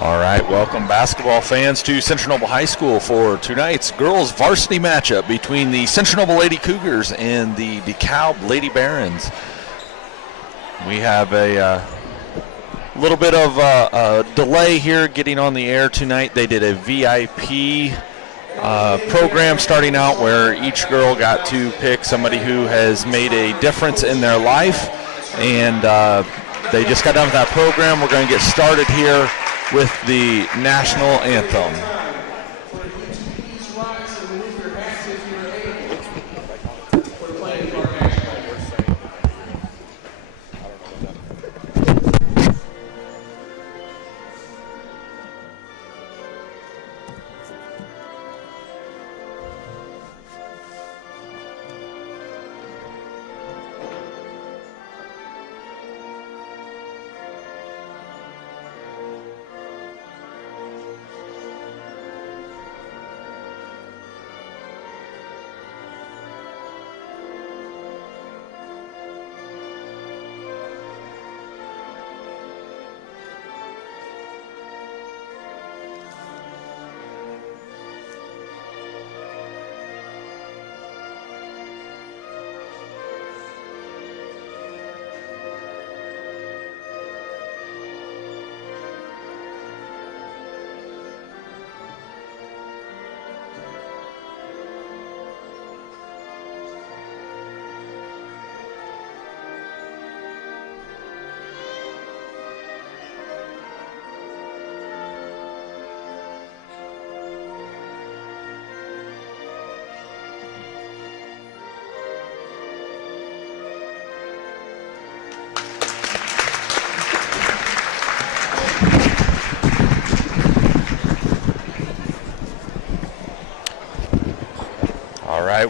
All right, welcome basketball fans to Central Noble High School for tonight's girls varsity matchup between the Central Noble Lady Cougars and the Dekalb Lady Barons. We have a little bit of a delay here getting on the air tonight. They did a VIP program starting out where each girl got to pick somebody who has made a difference in their life, and they just got done with that program. We're going to get started here with the national anthem.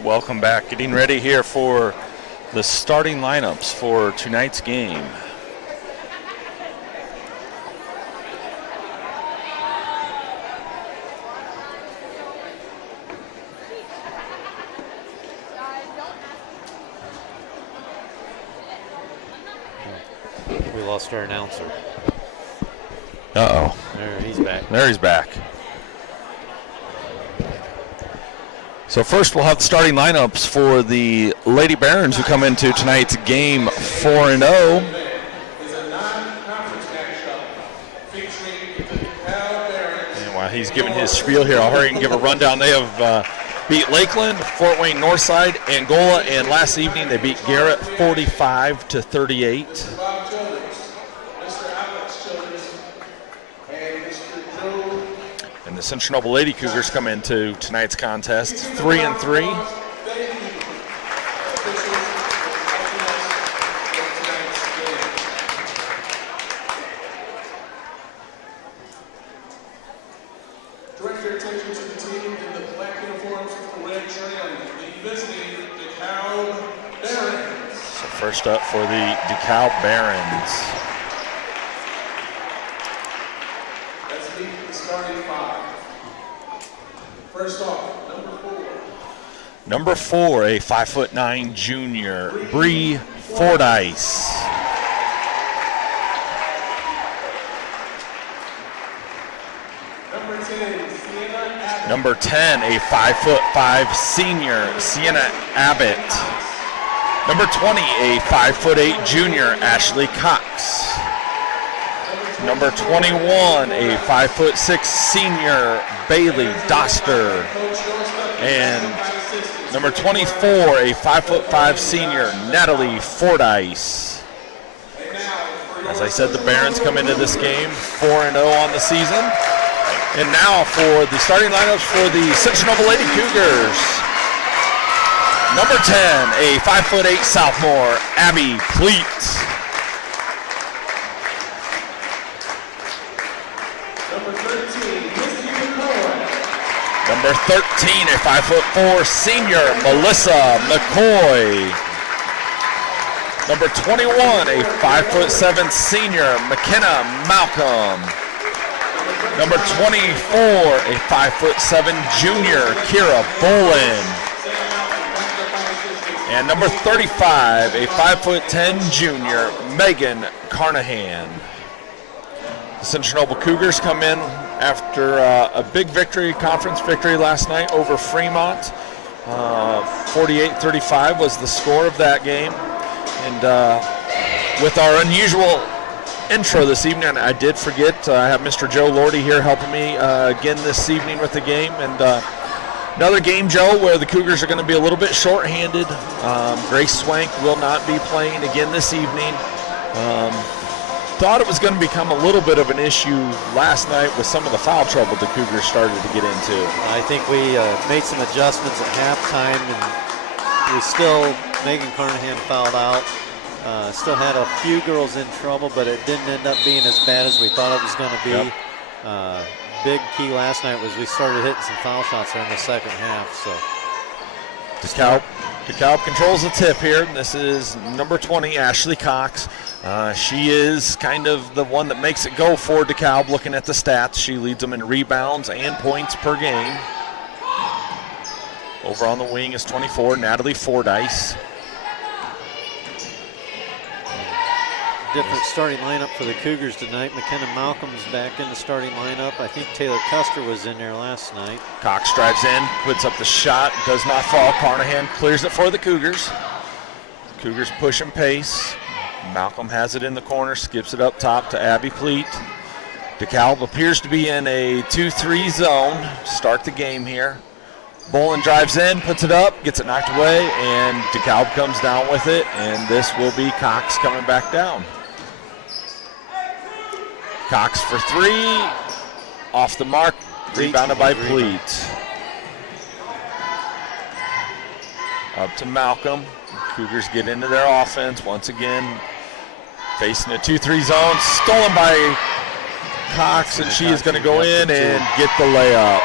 Welcome back. Getting ready here for the starting lineups for tonight's game. We lost our announcer. Uh-oh. There, he's back. There he's back. So first we'll have the starting lineups for the Lady Barons who come into tonight's game 4-0. And while he's giving his spiel here, I'll hurry and give a rundown. They have beat Lakeland, Fort Wayne Northside, Angola, and last evening they beat Garrett 45-38. The Central Noble Lady Cougars come into tonight's contest 3-3. Direct your attention to the team in the black uniforms with the red trim, the visiting Dekalb Barons. So first up for the Dekalb Barons. Let's meet the starting five. First off, Number 4, a 5'9" junior, Bree Fordyce. Number 10, a 5'5" senior, Sienna Abbott. Number 20, a 5'8" junior, Ashley Cox. Number 21, a 5'6" senior, Bailey Doster. And number 24, a 5'5" senior, Natalie Fordyce. As I said, the Barons come into this game 4-0 on the season. And now for the starting lineups for the Central Noble Lady Cougars. Number 10, a 5'8" sophomore, Abby Pleat. Number 13, a 5'4" senior, Melissa McCoy. Number 21, a 5'7" senior, McKenna Malcolm. Number 24, a 5'7" junior, Kira Bolin. And number 35, a 5'10" junior, Megan Carnahan. The Central Noble Cougars come in after a big victory, conference victory last night over Fremont. 48-35 was the score of that game. And with our unusual intro this evening, I did forget, I have Mr. Joe Lordy here helping me again this evening with the game. And another game, Joe, where the Cougars are going to be a little bit short-handed. Grace Swank will not be playing again this evening. Thought it was going to become a little bit of an issue last night with some of the foul trouble the Cougars started to get into. I think we made some adjustments at halftime, and we still, Megan Carnahan fouled out. Still had a few girls in trouble, but it didn't end up being as bad as we thought it was going to be. Yep. Big key last night was we started hitting some foul shots there in the second half. So Dekalb controls the tip here. This is number 20, Ashley Cox. She is kind of the one that makes it go for Dekalb. Looking at the stats, she leads them in rebounds and points per game. Over on the wing is 24, Natalie Fordyce. Different starting lineup for the Cougars tonight. McKenna Malcolm's back in the starting lineup. I think Taylor Custer was in there last night. Cox drives in, puts up the shot, does not fall. Carnahan clears it for the Cougars. Cougars push and pace. Malcolm has it in the corner, skips it up top to Abby Pleat. Dekalb appears to be in a 2-3 zone to start the game here. Bolin drives in, puts it up, gets it knocked away, and Dekalb comes down with it, and this will be Cox coming back down. Cox for three, off the mark, rebounded by Pleat. Up to Malcolm. Cougars get into their offense once again, facing a 2-3 zone, stolen by Cox, and she is going to go in and get the layup.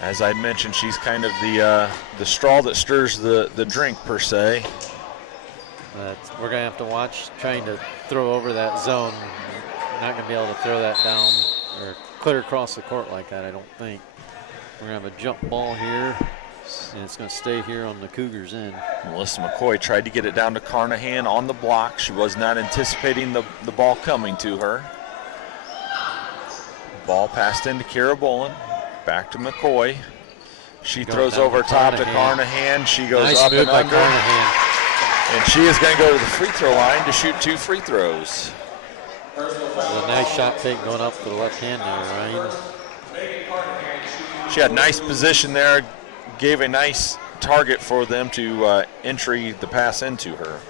As I mentioned, she's kind of the straw that stirs the drink, per se. We're going to have to watch trying to throw over that zone. Not going to be able to throw that down or clear across the court like that, I don't think. We're going to have a jump ball here, and it's going to stay here on the Cougars' end. Melissa McCoy tried to get it down to Carnahan on the block. She was not anticipating the ball coming to her. Ball passed into Kira Bolin. Back to McCoy. She throws over top to Carnahan. She goes up and under. And she is going to go to the free throw line to shoot 2 free throws. A nice shot fake going up to the left hand there, Ryan. She had nice position there. Gave a nice target for them to entry the pass into her.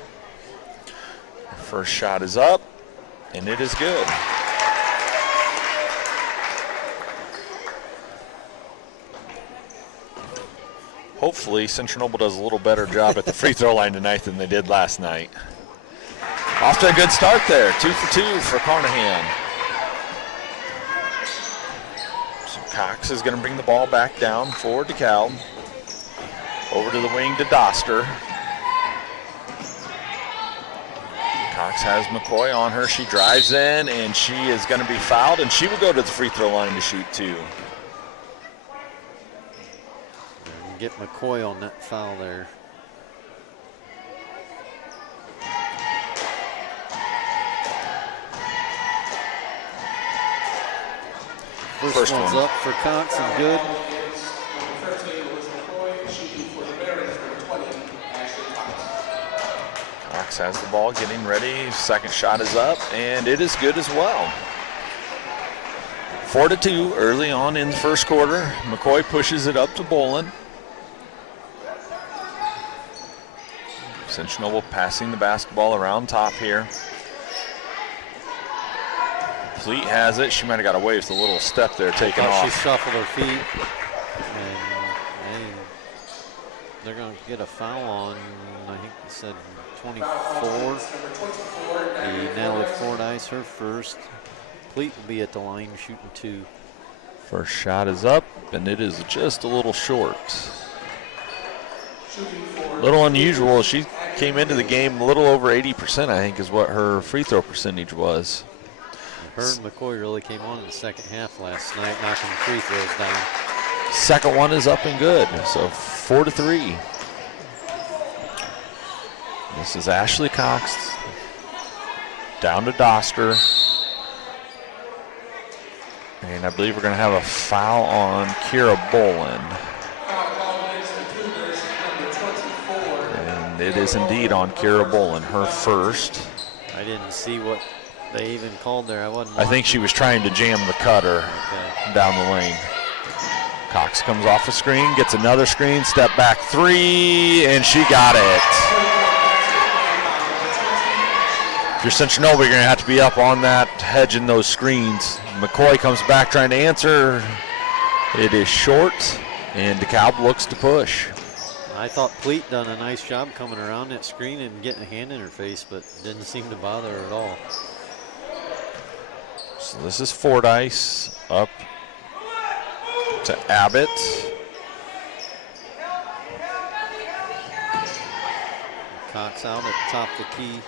First shot is up, and it is good. Hopefully, Central Noble does a little better job at the free throw line tonight than they did last night. Off to a good start there, 2 for 2 for Carnahan. So Cox is going to bring the ball back down for Dekalb. Over to the wing to Doster. Cox has McCoy on her. She drives in, and she is going to be fouled, and she will go to the free throw line to shoot 2. Get McCoy on that foul there. First one's up for Cox and good. Cox has the ball, getting ready. Second shot is up, and it is good as well. 4-2 early on in the first quarter. McCoy pushes it up to Bolin. Central Noble passing the basketball around top here. Fleet has it. She might have got away with a little step there taken off. She shuffled her feet. And they're going to get a foul on, I think it said 24. Natalie Fordyce, her first. Fleet will be at the line shooting 2. First shot is up, and it is just a little short. A little unusual. She came into the game a little over 80%, I think, is what her free throw percentage was. Her and McCoy really came on in the second half last night, knocking the free throws down. Second one is up and good, so 4-3. This is Ashley Cox down to Doster. And I believe we're going to have a foul on Kira Bolin. And it is indeed on Kira Bolin, her first. I didn't see what they even called there. I think she was trying to jam the cutter down the lane. Cox comes off the screen, gets another screen, step back three, and she got it. If you're Central Nova, you're going to have to be up on that, hedging those screens. McCoy comes back trying to answer. It is short, and Dekalb looks to push. I thought Pleat done a nice job coming around that screen and getting a hand in her face, but didn't seem to bother her at all. So this is Fordyce up to Abbott. Cox out at top of the key.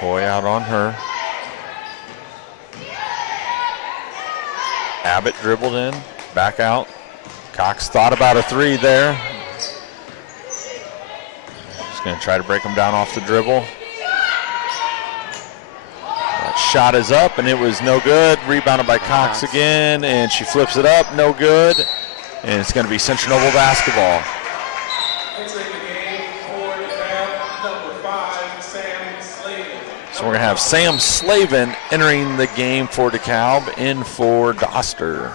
McCoy out on her. Abbott dribbled in, back out. Cox thought about a three there. Just going to try to break him down off the dribble. That shot is up, and it was no good. Rebounded by Cox again, and she flips it up, no good. And it's going to be Central Noble basketball. So we're going to have Sam Slavin entering the game for DeKalb, in for Doster.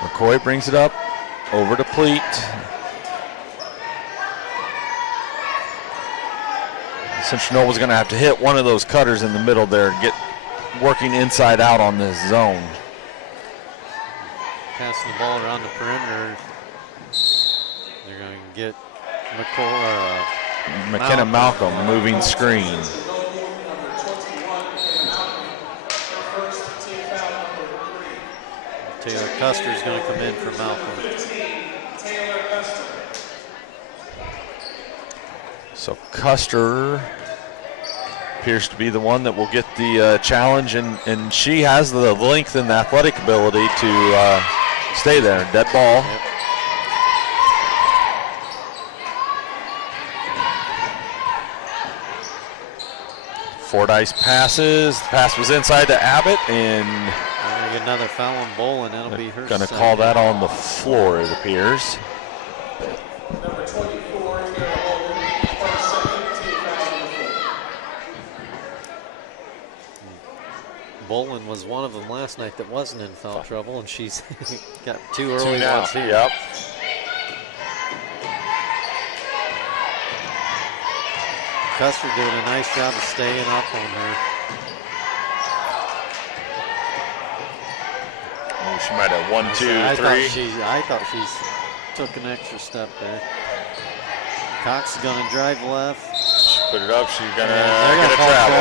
McCoy brings it up over to Pleat. Central Nova's going to have to hit one of those cutters in the middle there, get working inside out on this zone. Passing the ball around the perimeter. They're going to get McCoy. McKenna Malcolm moving screen. Taylor Custer is going to come in for Malcolm. So Custer appears to be the one that will get the challenge, and she has the length and the athletic ability to stay there. Dead ball. Yep. Fordyce passes. The pass was inside to Abbott, and we're going to get another foul on Bolin. That'll be her going to second. call that on the floor, it appears. Number 24, first, second, team foul on the floor. Bolin was one of them last night that wasn't in foul trouble, and she's got two early ones here. Yep. Custer doing a nice job of staying up on her. Oh, she might have 1, 2, 3. I thought she took an extra step there. Cox is going to drive left. She put it up. She's going to They're get a gonna travel.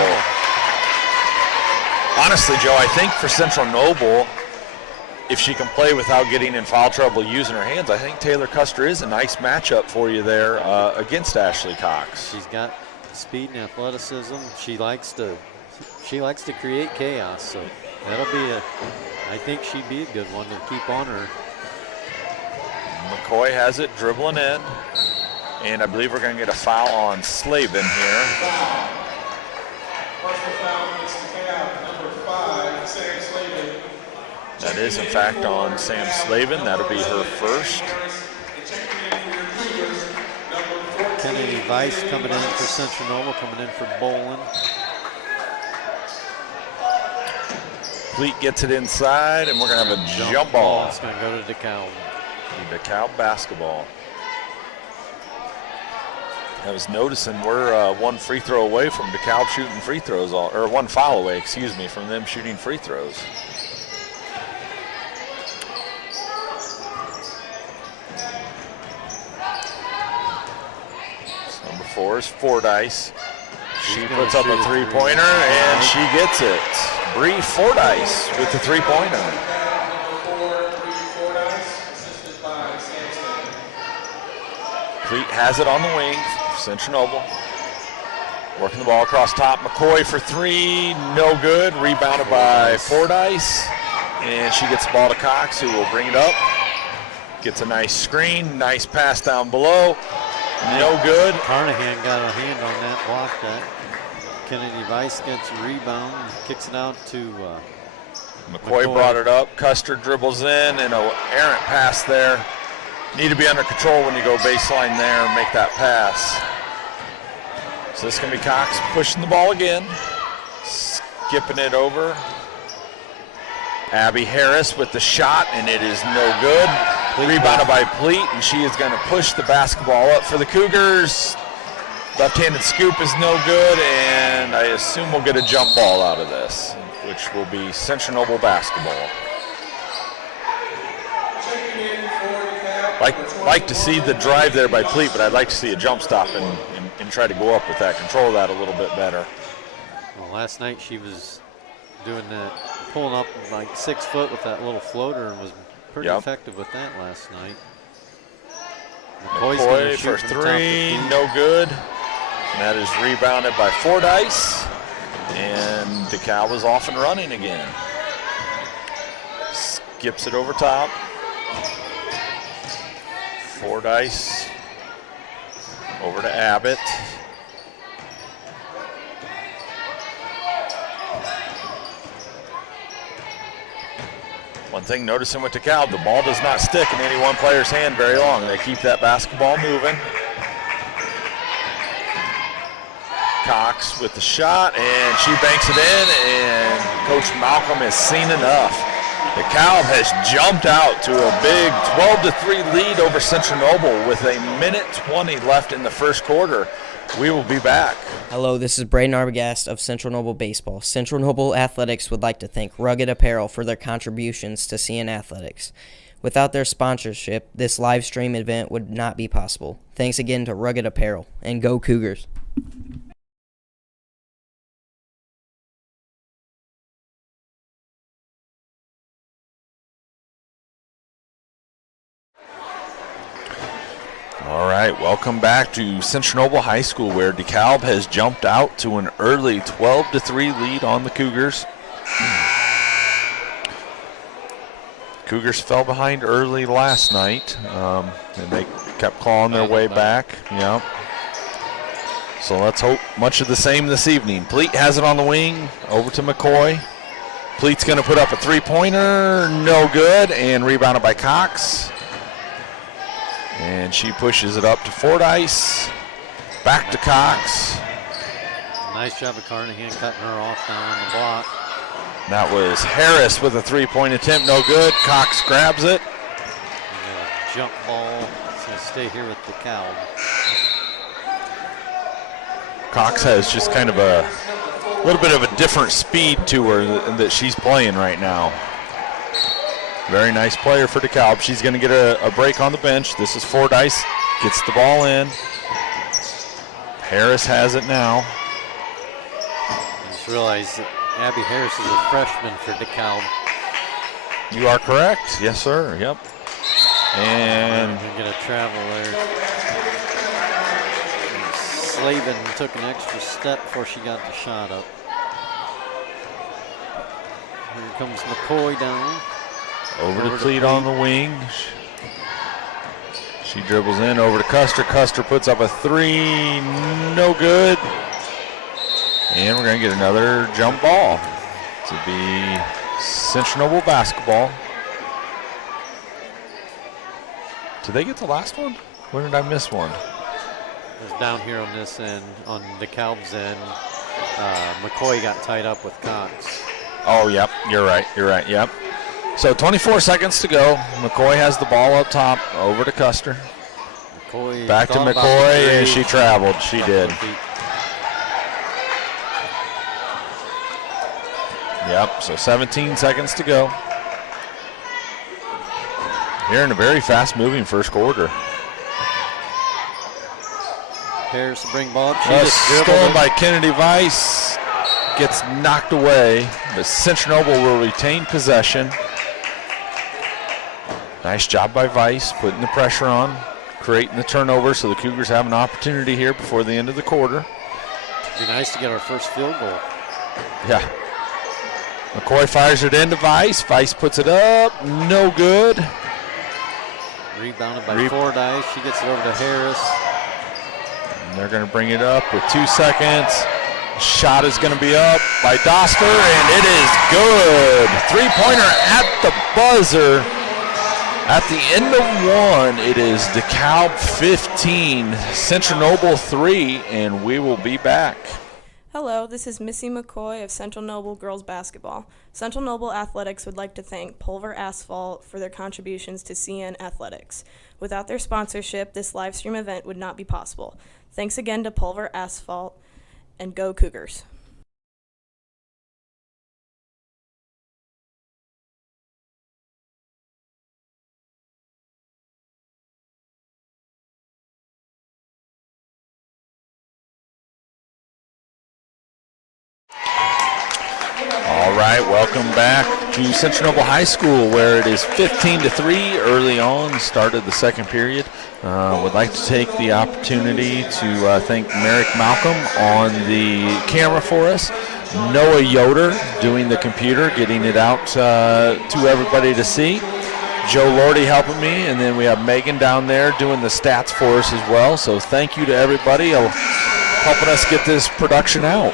call Honestly, Joe, I think for Central Noble, if she can play without getting in foul trouble using her hands, I think Taylor Custer is a nice matchup for you there against Ashley Cox. She's got speed and athleticism. She likes to create chaos, so that'll be I think she'd be a good one to keep on her. McCoy has it, dribbling in, and I believe we're going to get a foul on Slavin here. Personal foul against DeKalb, number 5, Sam Slavin. That is, in fact, on Sam Slavin. That'll be her first. Kennedy Weiss coming in for Central Nova, coming in for Bolin. Pleat gets it inside, and we're going to have a jump ball. It's going to go to DeKalb. DeKalb basketball. I was noticing we're one free throw away from DeKalb shooting free throws, or one foul away, excuse me, from them shooting free throws. So number 4 is Fordyce. She puts up a three-pointer, and she gets it. Bree Fordyce with the three-pointer. Pleat has it on the wing, Central Noble. Working the ball across top. McCoy for three, no good. Rebounded by Fordyce. And she gets the ball to Cox, who will bring it up. Gets a nice screen, nice pass down below. No good. Carnahan got a hand on that block. That Kennedy Weiss gets a rebound, kicks it out to McCoy brought it up. Custer dribbles in, and an errant pass there. Need to be under control when you go baseline there and make that pass. So this is going to be Cox pushing the ball again. Skipping it over. Abby Harris with the shot, and it is no good. Rebounded by Pleat, and she is going to push the basketball up for the Cougars. Left-handed scoop is no good, and I assume we'll get a jump ball out of this, which will be Central Noble basketball. Like to see the drive there by Pleat, but I'd like to see a jump stop and try to go up with that, control that a little bit better. Well, last night she was doing that, pulling up like 6 foot with that little floater, and was pretty effective with that last night. McCoy for three, no good. And that is rebounded by Fordyce, and Dekalb is off and running again. Skips it over top. Fordyce over to Abbott. One thing noticing with Dekalb, the ball does not stick in any one player's hand very long. They keep that basketball moving. Cox with the shot, and she banks it in, and Coach Malcolm has seen enough. Dekalb has jumped out to a big 12-3 lead over Central Noble with 1:20 left in the first quarter. We will be back. Hello, this is Braden Arbogast of Central Noble Baseball. Central Noble Athletics would like to thank Rugg'd Apparel for their contributions to CN Athletics. Without their sponsorship, this live stream event would not be possible. Thanks again to Rugg'd Apparel, and go Cougars. All right, welcome back to Central Noble High School, where Dekalb has jumped out to an early 12-3 lead on the Cougars. Cougars fell behind early last night, and they kept clawing their way back. Yeah. So let's hope much of the same this evening. Pleat has it on the wing, over to McCoy. Pleat's going to put up a three-pointer, no good, and rebounded by Cox. And she pushes it up to Fordyce, back to Cox. Nice job of Carnahan cutting her off down on the block. That was Harris with a three-point attempt, no good. Cox grabs it. Jump ball. It's going to stay here with Dekalb. Cox has just kind of a little bit of a different speed to her that she's playing right now. Very nice player for Dekalb. She's going to get a break on the bench. This is Fordyce. Gets the ball in. Harris has it now. I just realized that Abby Harris is a freshman for Dekalb. You are correct. Yes, sir. Yep. And we're going to travel there. And Slavin took an extra step before she got the shot up. Here comes McCoy down. Over to Pleat on the wing. She dribbles in over to Custer. Custer puts up a three, no good. And we're going to get another jump ball to be Central Noble basketball. Did they get the last one? Where did I miss one? It was down here on this end, on Dekalb's end. McCoy got tied up with Cox. Oh, yep, you're right, yep. So 24 seconds to go. McCoy has the ball up top, over to Custer. McCoy back to McCoy, and she traveled. She did. Yep, so 17 seconds to go. Here in a very fast-moving first quarter. Harris to bring ball. Stolen by Kennedy Weiss. Gets knocked away, but Central Noble will retain possession. Nice job by Weiss, putting the pressure on, creating the turnover, so the Cougars have an opportunity here before the end of the quarter. It'd be nice to get our first field goal. Yeah. McCoy fires it into Weiss. Weiss puts it up, no good. Rebounded by Fordyce. She gets it over to Harris. they're going to bring it up with 2 seconds. Shot is going to be up by Doster, and it is good. Three-pointer at the buzzer. At the end of one, it is Dekalb 15, Central Noble 3, and we will be back. Hello, this is Missy McCoy of Central Noble Girls Basketball. Central Noble Athletics would like to thank Pulver Asphalt for their contributions to CN Athletics. Without their sponsorship, this live stream event would not be possible. Thanks again to Pulver Asphalt, and go Cougars. All right, welcome back to Central Noble High School, where it is 15-3 early on, started the second period. Would like to take the opportunity to thank Merrick Malcolm on the camera for us, Noah Yoder doing the computer, getting it out to everybody to see, Joe Lordy helping me, and then we have Megan down there doing the stats for us as well. So thank you to everybody helping us get this production out.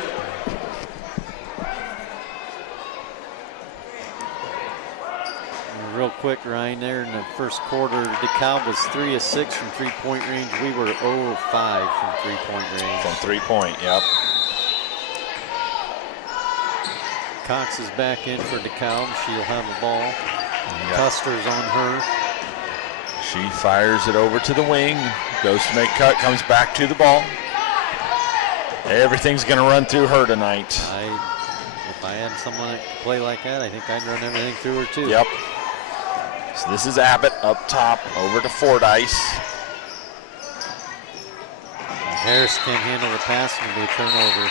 Real quick, Ryan, there in the first quarter, Dekalb was 3 of 6 from three-point range. We were 0 of 5 from three-point range. From three-point, yep. Cox is back in for Dekalb. She'll have the ball. Yep. Custer's on her. She fires it over to the wing, goes to make cut, comes back to the ball. Everything's going to run through her tonight. If I had someone that could play like that, I think I'd run everything through her too. Yep. So this is Abbott up top, over to Fordyce. Harris can't handle the pass, and it'll be a turnover.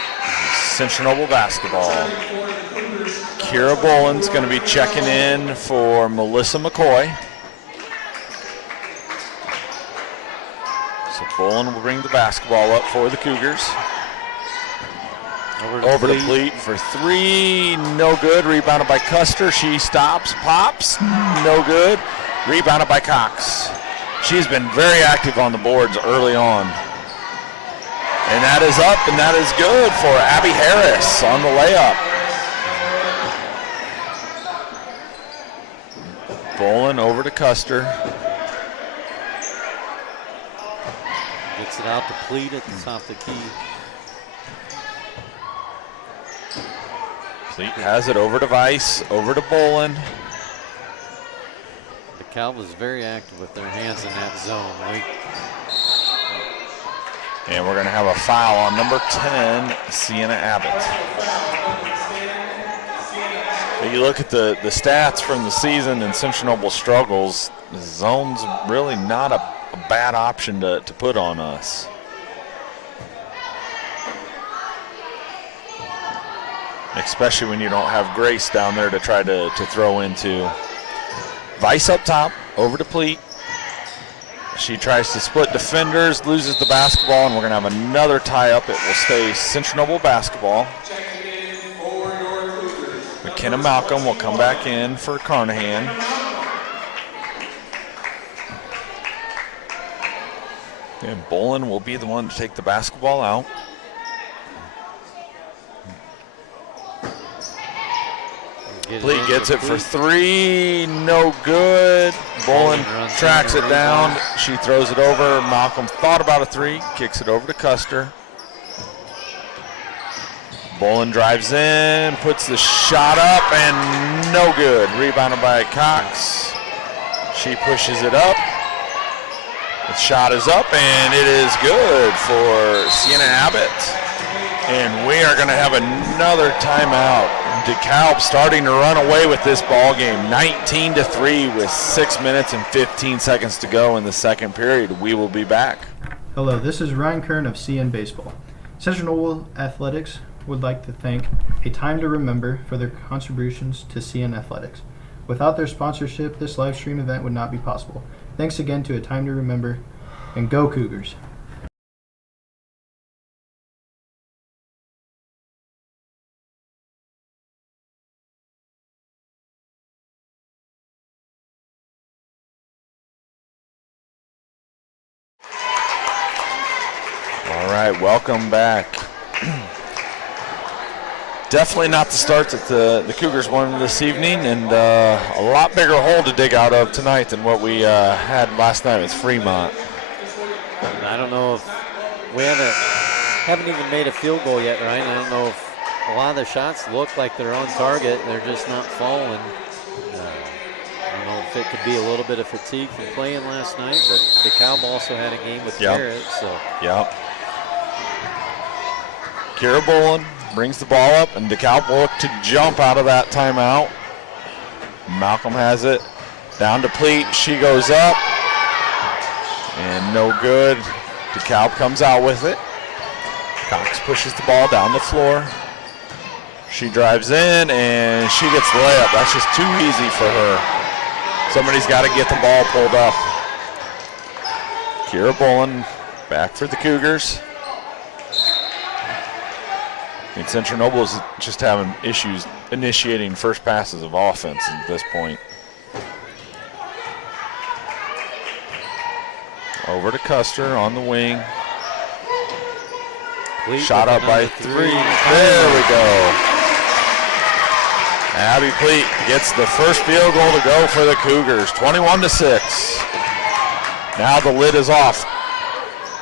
Central Noble basketball. Kira Boland's going to be checking in for Melissa McCoy. So Boland will bring the basketball up for the Cougars. Over to Pleat for three, no good. Rebounded by Custer. She stops, pops, no good. Rebounded by Cox. She's been very active on the boards early on. And that is up, and that is good for Abby Harris on the layup. Boland over to Custer. Gets it out to Pleat at the top of the key. Pleat has it over to Weiss, over to Boland. Dekalb is very active with their hands in that zone. And we're going to have a foul on number 10, Sienna Abbott. If you look at the stats from the season and Central Noble struggles, the zone's really not a bad option to put on us. Especially when you don't have Grace down there to try to throw into. Weiss up top, over to Pleat. She tries to split defenders, loses the basketball, and we're going to have another tie-up. It will stay Central Noble basketball. McKenna Malcolm will come back in for Carnahan. And Boland will be the one to take the basketball out. Pleat gets it for three, no good. Boland tracks it down. She throws it over. Malcolm thought about a three, kicks it over to Custer. Boland drives in, puts the shot up, and no good. Rebounded by Cox. She pushes it up. The shot is up, and it is good for Sienna Abbott. And we are going to have another timeout. Dekalb starting to run away with this ball game, 19-3 with 6 minutes and 15 seconds to go in the second period. We will be back. Hello, this is Ryan Kern of CN Baseball. Central Noble Athletics would like to thank A Time to Remember for their contributions to CN Athletics. Without their sponsorship, this live stream event would not be possible. Thanks again to A Time to Remember, and go Cougars. All right, welcome back. Definitely not the start that the Cougars wanted this evening, and a lot bigger hole to dig out of tonight than what we had last night with Fremont. I don't know if we haven't even made a field goal yet, right? I don't know if a lot of their shots look like they're on target. They're just not falling. I don't know if it could be a little bit of fatigue from playing last night, but Dekalb also had a game with Garrett, so. Yep. Kira Bolin brings the ball up, and Dekalb will look to jump out of that timeout. Malcolm has it down to Pleat. She goes up, and no good. Dekalb comes out with it. Cox pushes the ball down the floor. She drives in, and she gets the layup. That's just too easy for her. Somebody's got to get the ball pulled up. Kira Bolin back for the Cougars. I mean, Central Noble is just having issues initiating first passes of offense at this point. Over to Custer on the wing. Shot up by three. There we go. Abby Pleat gets the first field goal to go for the Cougars, 21-6. Now the lid is off.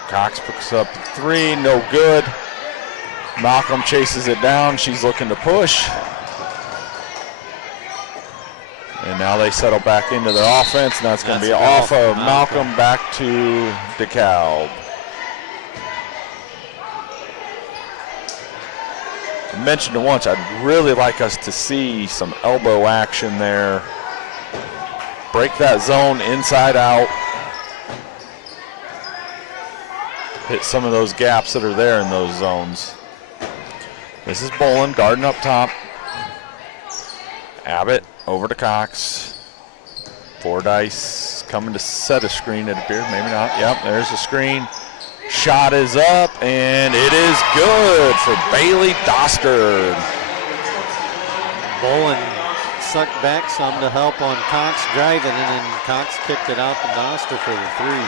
Cox picks up three, no good. Malcolm chases it down. She's looking to push. And now they settle back into their offense, and that's going to be off of Malcolm back to Dekalb. I mentioned it once, I'd really like us to see some elbow action there. Break that zone inside out. Hit some of those gaps that are there in those zones. This is Bolin guarding up top. Abbott over to Cox. Fordyce coming to set a screen, it appears. Maybe not. Yep, there's the screen. Shot is up, and it is good for Bailey Dostard. Bolin sucked back some to help on Cox driving, and then Cox kicked it out to Dostard for the three.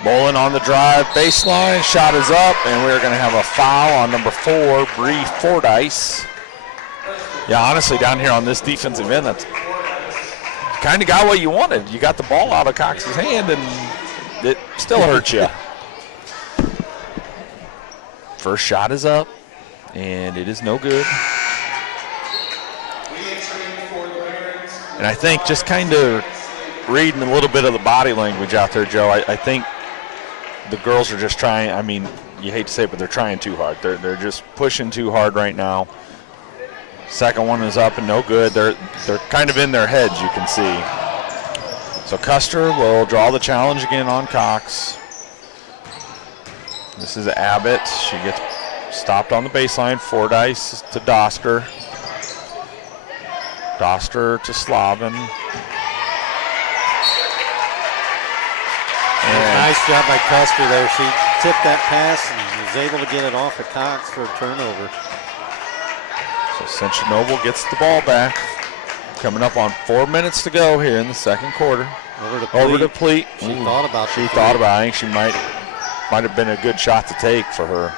Bolin on the drive, baseline, shot is up, and we're going to have a foul on number 4, Bree Fordyce. Yeah, honestly, down here on this defensive end, that's kind of got what you wanted. You got the ball out of Cox's hand, and it still hurts you. First shot is up, and it is no good. And I think just kind of reading a little bit of the body language out there, Joe, I think the girls are just trying. I mean, you hate to say it, but they're trying too hard. They're just pushing too hard right now. Second one is up and no good. They're kind of in their heads, you can see. So Custer will draw the challenge again on Cox. This is Abbott. She gets stopped on the baseline. Fordyce to Doster. Doster to Slavin. Nice job by Custer there. She tipped that pass and was able to get it off of Cox for a turnover. So Central Noble gets the ball back. Coming up on 4 minutes to go here in the second quarter. Over to Pleat. She thought about it. I think she might have been a good shot to take for her.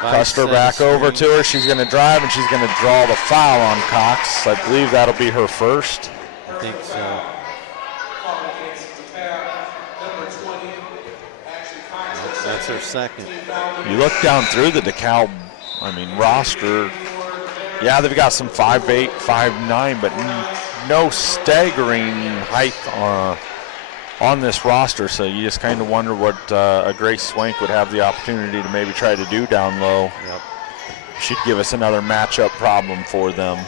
Custer back over to her. She's going to drive, and she's going to draw the foul on Cox. I believe that'll be her first. I think so. That's her second. You look down through the Dekalb, roster. Yeah, they've got some 5'8", 5'9", but no staggering height on this roster. So you just kind of wonder what a Grace Swank would have the opportunity to maybe try to do down low. Yep. She'd give us another matchup problem for them.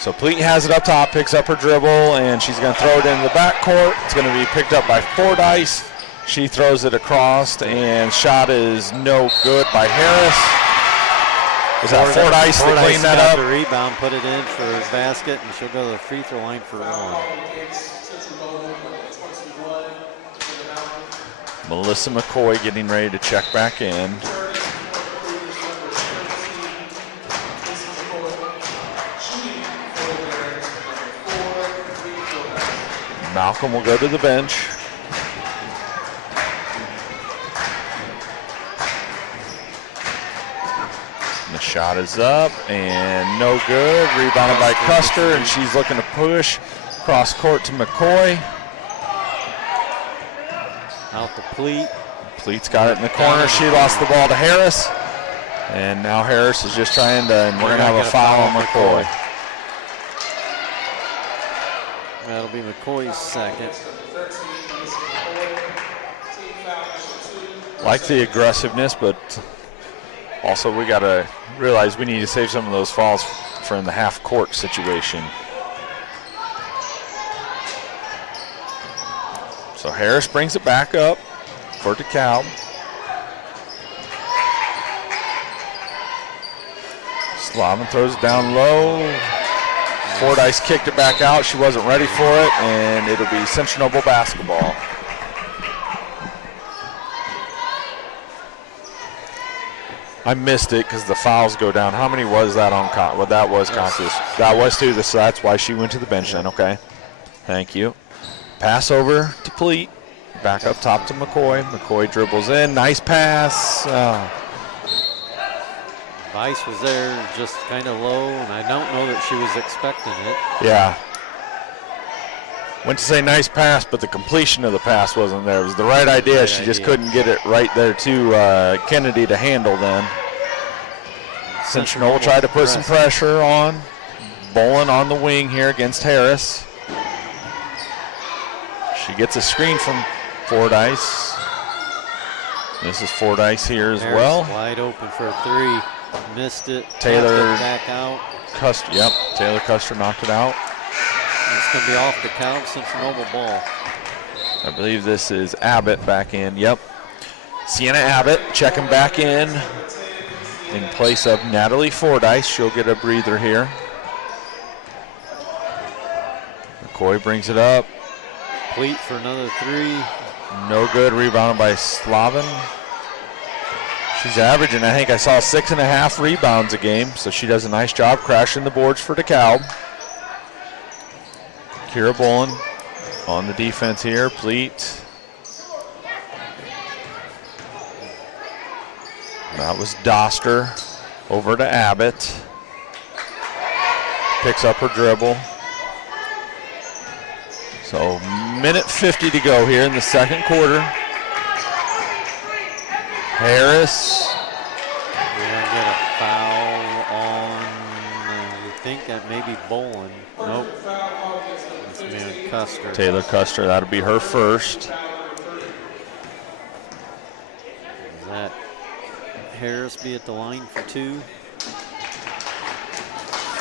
So Pleat has it up top, picks up her dribble, and she's going to throw it into the backcourt. It's going to be picked up by Fordyce. She throws it across, and shot is no good by Harris. Was that Fordyce to clean that up? The rebound, put it in for a basket, and she'll go to the free throw line for one. Melissa McCoy getting ready to check back in. Malcolm will go to the bench. And the shot is up and no good. Rebounded by Custer, and she's looking to push. Cross court to McCoy. Out to Pleat. Pleat's got it in the corner. She lost the ball to Harris. And now Harris is just trying to, and we're going to have a foul on McCoy. That'll be McCoy's second. Like the aggressiveness, but also we got to realize we need to save some of those fouls for in the half court situation. So Harris brings it back up for Dekalb. Slavin throws it down low. Fordyce kicked it back out. She wasn't ready for it, and it'll be Central Noble basketball. I missed it because the fouls go down. How many was that on Con? Well, that was Conquest. That was two, so that's why she went to the bench then. Okay. Thank you. Pass over to Pleat. Back up top to McCoy. McCoy dribbles in. Nice pass. Vice was there just kind of low, and I don't know that she was expecting it. Yeah. Went to say nice pass, but the completion of the pass wasn't there. It was the right idea. She just couldn't get it right there to Kennedy to handle then. Central Noble tried to put some pressure on. Bolin on the wing here against Harris. She gets a screen from Fordyce. This is Fordyce here as Harris well. Wide open for a three. Missed it. Taylor back out. Custer. Yep, Taylor Custer knocked it out. And it's going to be off the count. Central Noble ball. I believe this is Abbott back in. Yep. Sienna Abbott checking back in place of Natalie Fordyce. She'll get a breather here. McCoy brings it up. Pleat for another three. No good. Rebounded by Slavin. She's averaging, I think I saw 6.5 rebounds a game, so she does a nice job crashing the boards for Dekalb. Kira Bolin on the defense here. Pleat. That was Doster over to Abbott. Picks up her dribble. So minute 50 to go here in the second quarter. Harris. We're going to get a foul on, I think that may be Bolin. Nope. It's man Custer. Taylor Custer, that'll be her first. Is that Harris be at the line for two?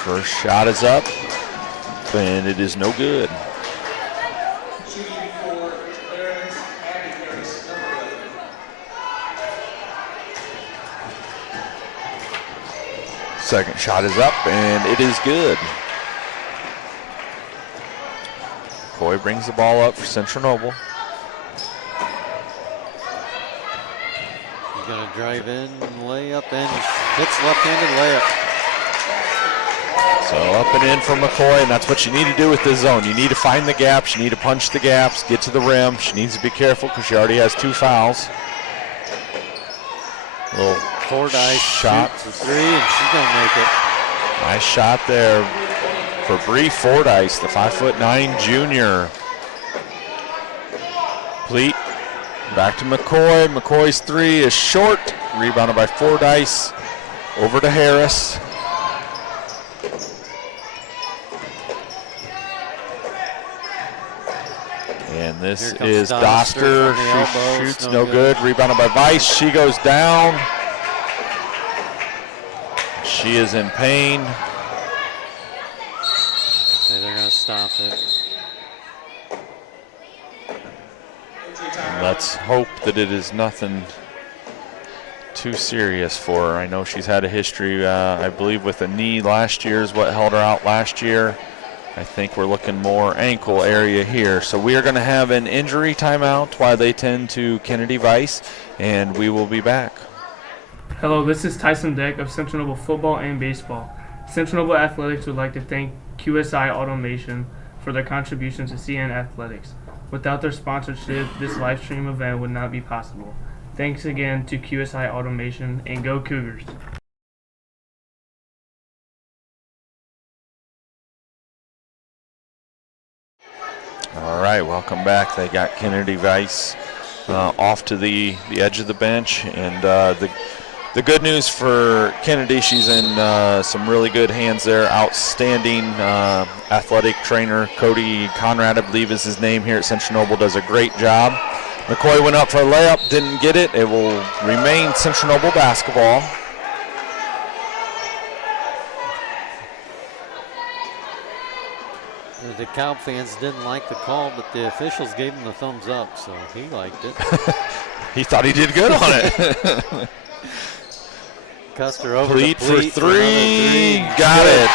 First shot is up, and it is no good. Second shot is up, and it is good. Coy brings the ball up for Central Noble. He's going to drive in, layup, and hits left-handed layup. So up and in for McCoy, and that's what you need to do with this zone. You need to find the gaps. You need to punch the gaps, get to the rim. She needs to be careful because she already has 2 fouls. Little Fordyce shot for three, and she's going to make it. Nice shot there for Bree Fordyce, the 5'9" junior. Pleat back to McCoy. McCoy's three is short. Rebounded by Fordyce. Over to Harris. And this is Doster. She shoots no good. Rebounded by Vice. She goes down. She is in pain. Okay, they're going to stop it. Let's hope that it is nothing too serious for her. I know she's had a history, I believe, with a knee last year is what held her out last year. I think we're looking more ankle area here. So we are going to have an injury timeout while they tend to Kennedy Vice, and we will be back. Hello, this is Tyson Deck of Central Noble Football and Baseball. Central Noble Athletics would like to thank QSI Automation for their contributions to CN Athletics. Without their sponsorship, this live stream event would not be possible. Thanks again to QSI Automation, and go Cougars! All right, welcome back. They got Kennedy Weiss off to the edge of the bench, and the good news for Kennedy, she's in some really good hands there. Outstanding athletic trainer, Cody Conrad, I believe is his name, here at Central Noble, does a great job. McCoy went up for a layup, didn't get it. It will remain Central Noble basketball. The Dekalb fans didn't like the call, but the officials gave him the thumbs up, so he liked it. He thought he did good on it. Custer over Pleat to for three. Got it.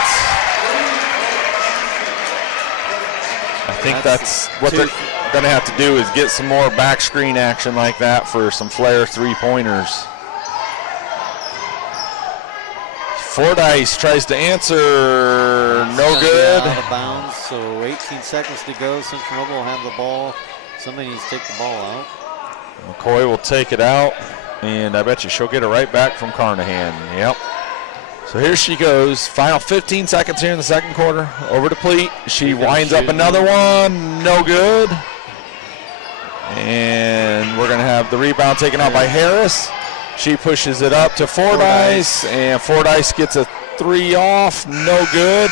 I think that's what they're going to have to do, is get some more back screen action like that for some flare three-pointers. Fordyce tries to answer, no good. Out of bounds, so 18 seconds to go. Central Noble will have the ball. Somebody needs to take the ball out. McCoy will take it out, and I bet you she'll get it right back from Carnahan. Yep. So here she goes. Final 15 seconds here in the second quarter. Over to Pleat. She winds up another one. No good. And we're going to have the rebound taken out by Harris. She pushes it up to Fordyce, and Fordyce gets a three off, no good.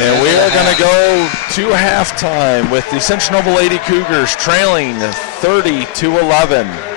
And we are going to go to halftime with the Central Noble Lady Cougars trailing 30-11.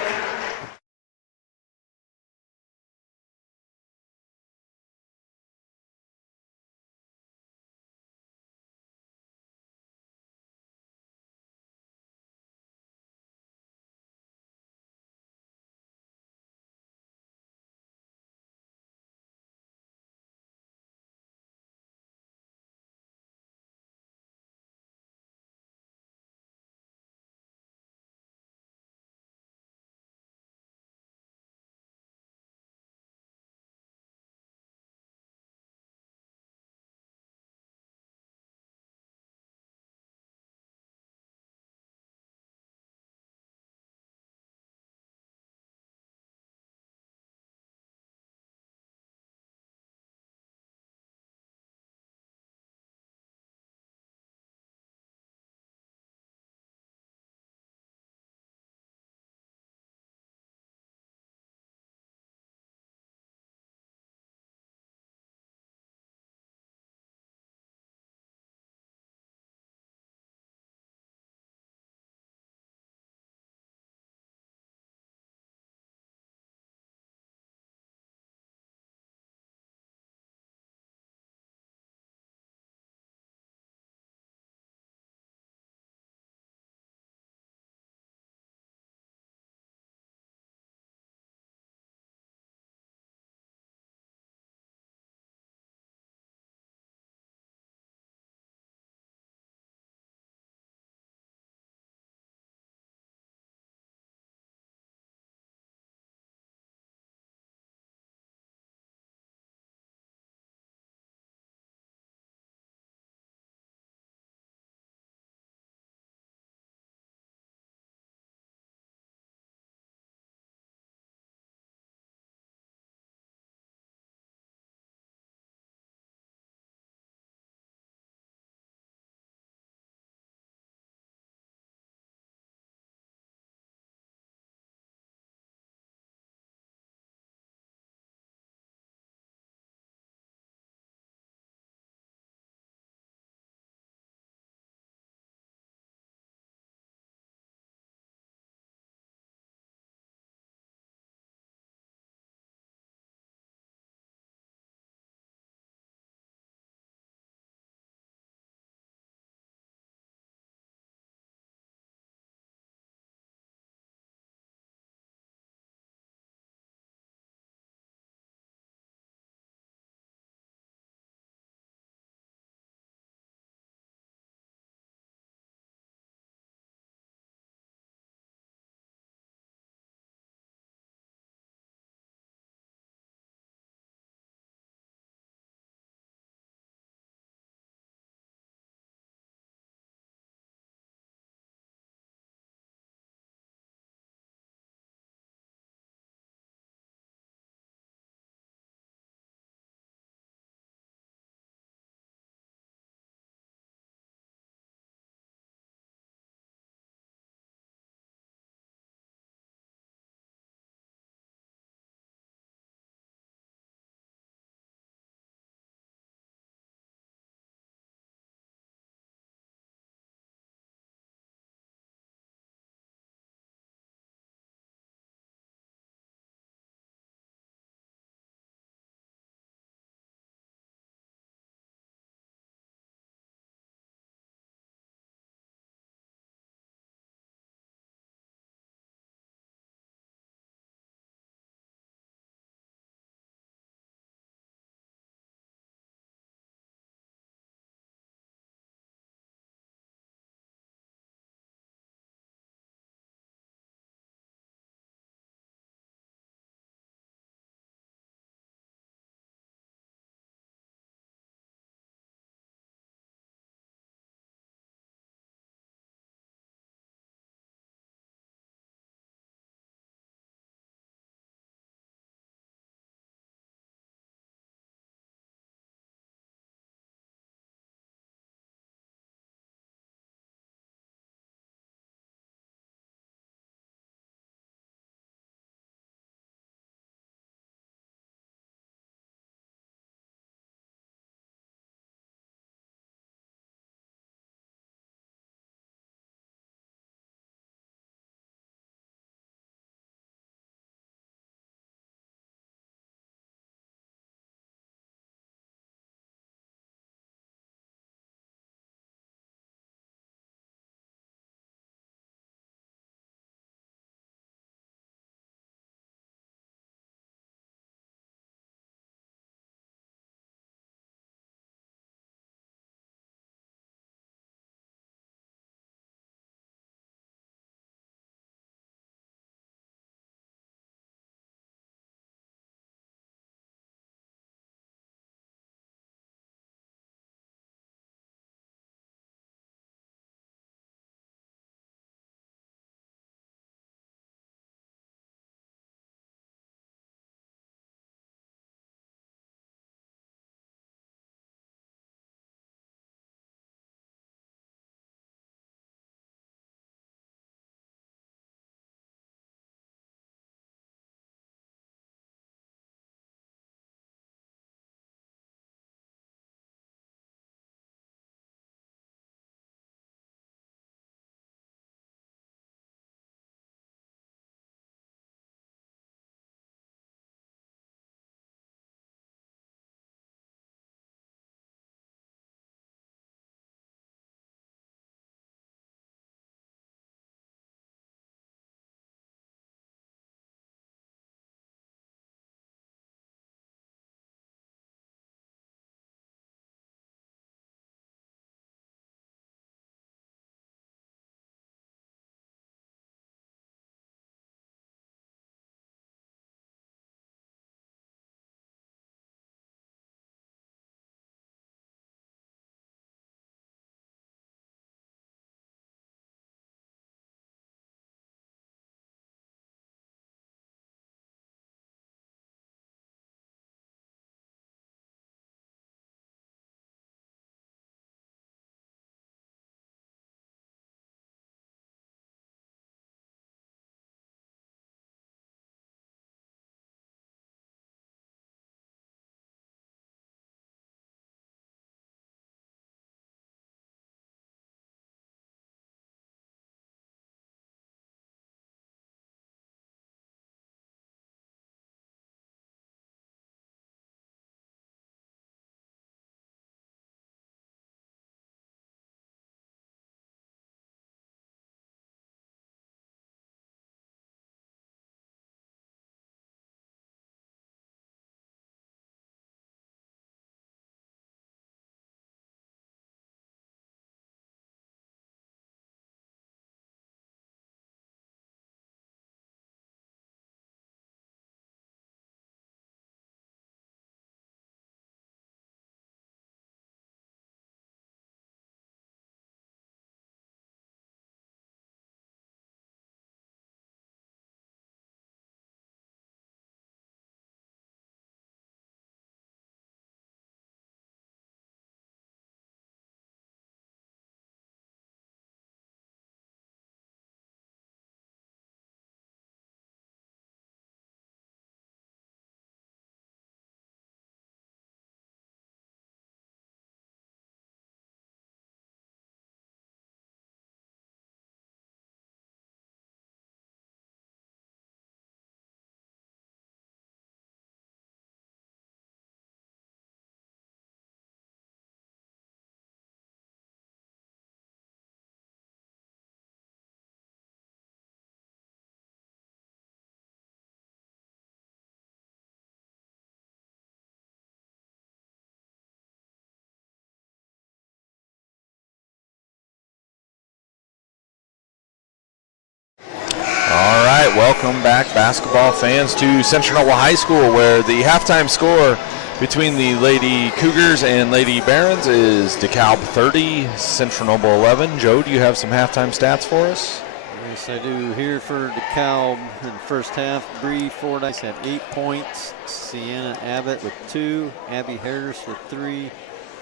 right, welcome back, basketball fans, to Central Noble High School, where the halftime score between the Lady Cougars and Lady Barons is Dekalb 30, Central Noble 11. Joe, do you have some halftime stats for us? Yes, I do. Here for DeKalb in the first half, Bree Fordyce had 8 points, Sienna Abbott with 2, Abby Harris with 3,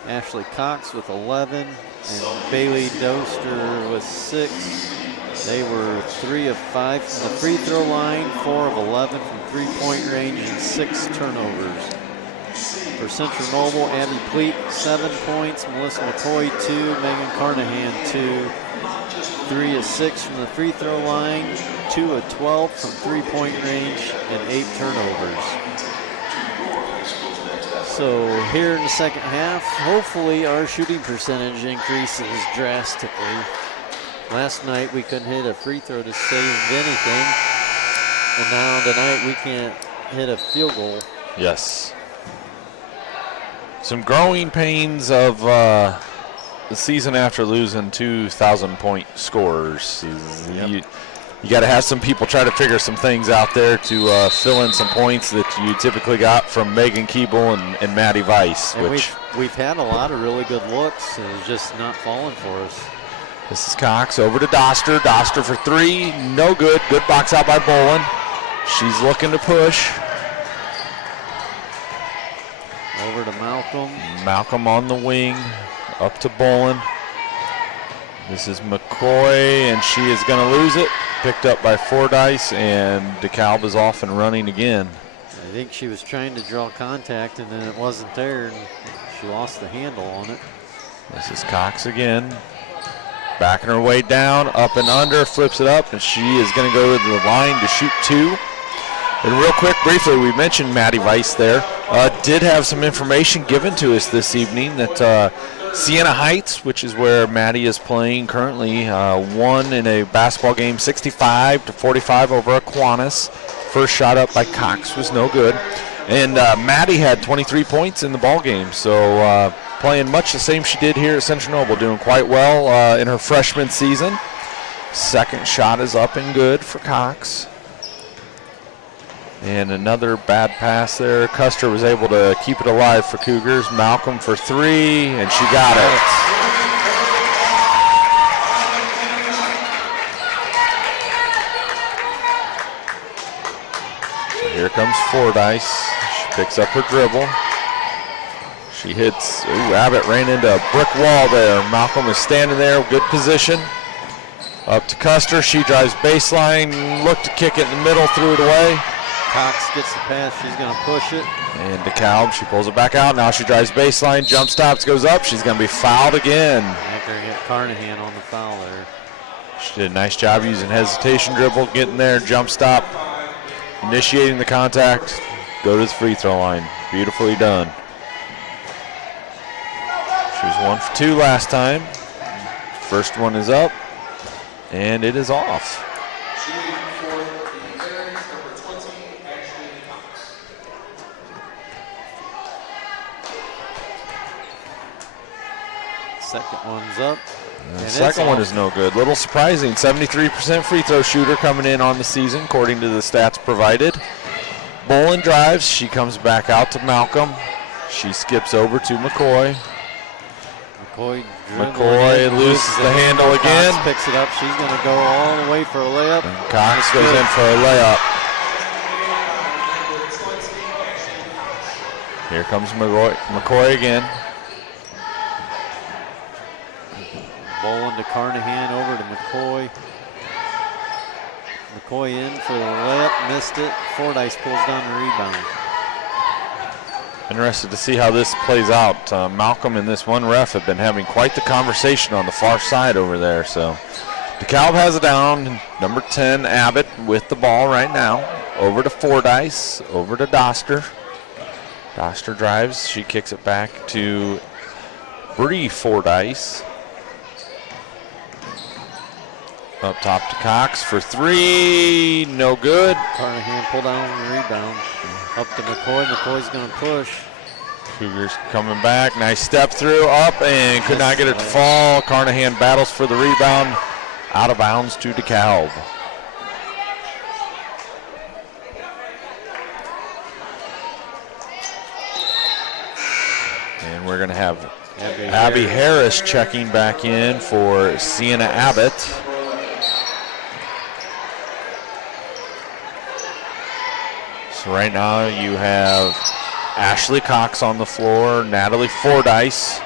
Ashley Cox with 11, and Bailey Doster with 6. They were 3 of 5 from the free throw line, 4 of 11 from three-point range, and 6 turnovers. For Central Noble, Abby Pleat, 7 points, Melissa McCoy, 2, Megan Carnahan, 2, 3 of 6 from the free throw line, 2 of 12 from three-point range, and 8 turnovers. So here in the second half, hopefully our shooting percentage increases drastically. Last night we couldn't hit a free throw to save anything, and now tonight we can't hit a field goal. Yes. Some growing pains of the season after losing 2,000-point scorers. Yep. You got to have some people try to figure some things out there to fill in some points that you typically got from Megan Keeble and Maddie Weiss. And which we've had a lot of really good looks, and it's just not falling for us. This is Cox over to Doster. Doster for 3, no good. Good box out by Bolin. She's looking to push. Over to Malcolm. Malcolm on the wing, up to Bolin. This is McCoy, and she is going to lose it. Picked up by Fordyce, and DeKalb is off and running again. I think she was trying to draw contact, and then it wasn't there, and she lost the handle on it. This is Cox again. Backing her way down, up and under, flips it up, and she is going to go to the line to shoot 2. And real quick, briefly, we mentioned Maddie Weiss there. Did have some information given to us this evening that Siena Heights, which is where Maddie is playing currently, won in a basketball game 65-45 over Aquinas. First shot up by Cox was no good. And Maddie had 23 points in the ball game, so playing much the same she did here at Central Noble, doing quite well in her freshman season. Second shot is up and good for Cox. And another bad pass there. Custer was able to keep it alive for Cougars. Malcolm for 3, and she got it. So here comes Fordyce. She picks up her dribble. She hits, Abbott ran into a brick wall there. Malcolm is standing there, good position. Up to Custer, she drives baseline, looked to kick it in the middle, threw it away. Cox gets the pass, she's going to push it. And DeKalb, she pulls it back out. Now she drives baseline, jump stops, goes up. She's going to be fouled again. After get Carnahan on the foul there. She did a nice job using hesitation dribble, getting there, jump stop, initiating the contact, go to the free throw line. Beautifully done. She was 1 for 2 last time. First one is up, and it is off. Second one's up. And the second one is no good. Little surprising. 73% free throw shooter coming in on the season, according to the stats provided. Bolin drives. She comes back out to Malcolm. She skips over to McCoy. McCoy loses the handle again. Cox picks it up. She's going to go all the way for a layup. And Cox goes in for a layup. Here comes McCoy again. Bolin to Carnahan, over to McCoy. McCoy in for the layup, missed it. Fordyce pulls down the rebound. Interested to see how this plays out. Malcolm and this one ref have been having quite the conversation on the far side over there. So DeKalb has it down. Number 10, Abbott with the ball right now. Over to Fordyce, over to Doster. Doster drives. She kicks it back to Bree Fordyce. Up top to Cox for 3, no good. Carnahan pulled down the rebound. Up to McCoy, McCoy's gonna push. Cougars coming back, nice step through, up, and could not get it to fall. Carnahan battles for the rebound, out of bounds to DeKalb. we're going to have Abby Harris checking back in for Sienna Abbott. So right now you have Ashley Cox on the floor, Natalie Fordyce,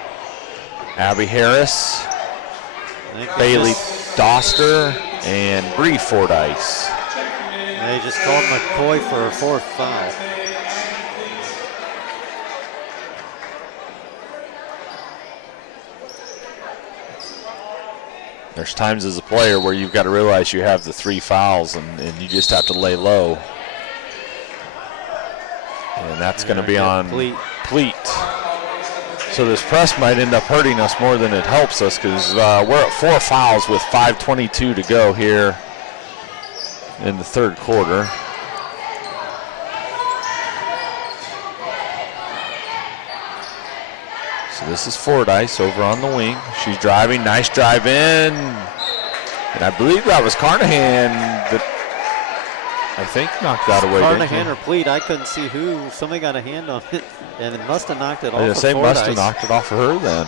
Abby Harris, Bailey Doster, and Bree Fordyce. They just called McCoy for a 4th foul. There's times as a player where you've got to realize you have the 3 fouls and you just have to lay low. And that's going to be on Pleat. So this press might end up hurting us more than it helps us because we're at 4 fouls with 5:22 to go here in the 3rd quarter. So this is Fordyce over on the wing. She's driving, nice drive in. And I believe that was Carnahan that I think knocked that away. Carnahan or Pleat, I couldn't see who. Somebody got a hand on it, and it must have knocked it off of Fordyce. Must have knocked it off of her then.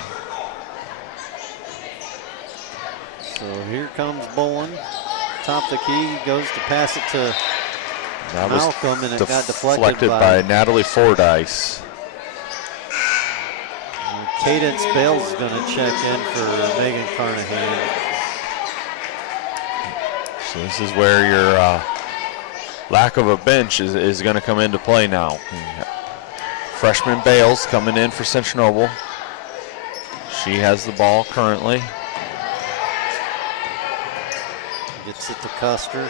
So here comes Bowen. Top of the key, goes to pass it to Malcolm, and it got deflected by Natalie Fordyce. Cadence Bales is going to check in for Megan Carnahan. So this is where your lack of a bench is going to come into play now. Freshman Bales coming in for Central Noble. She has the ball currently. Gets it to Custer.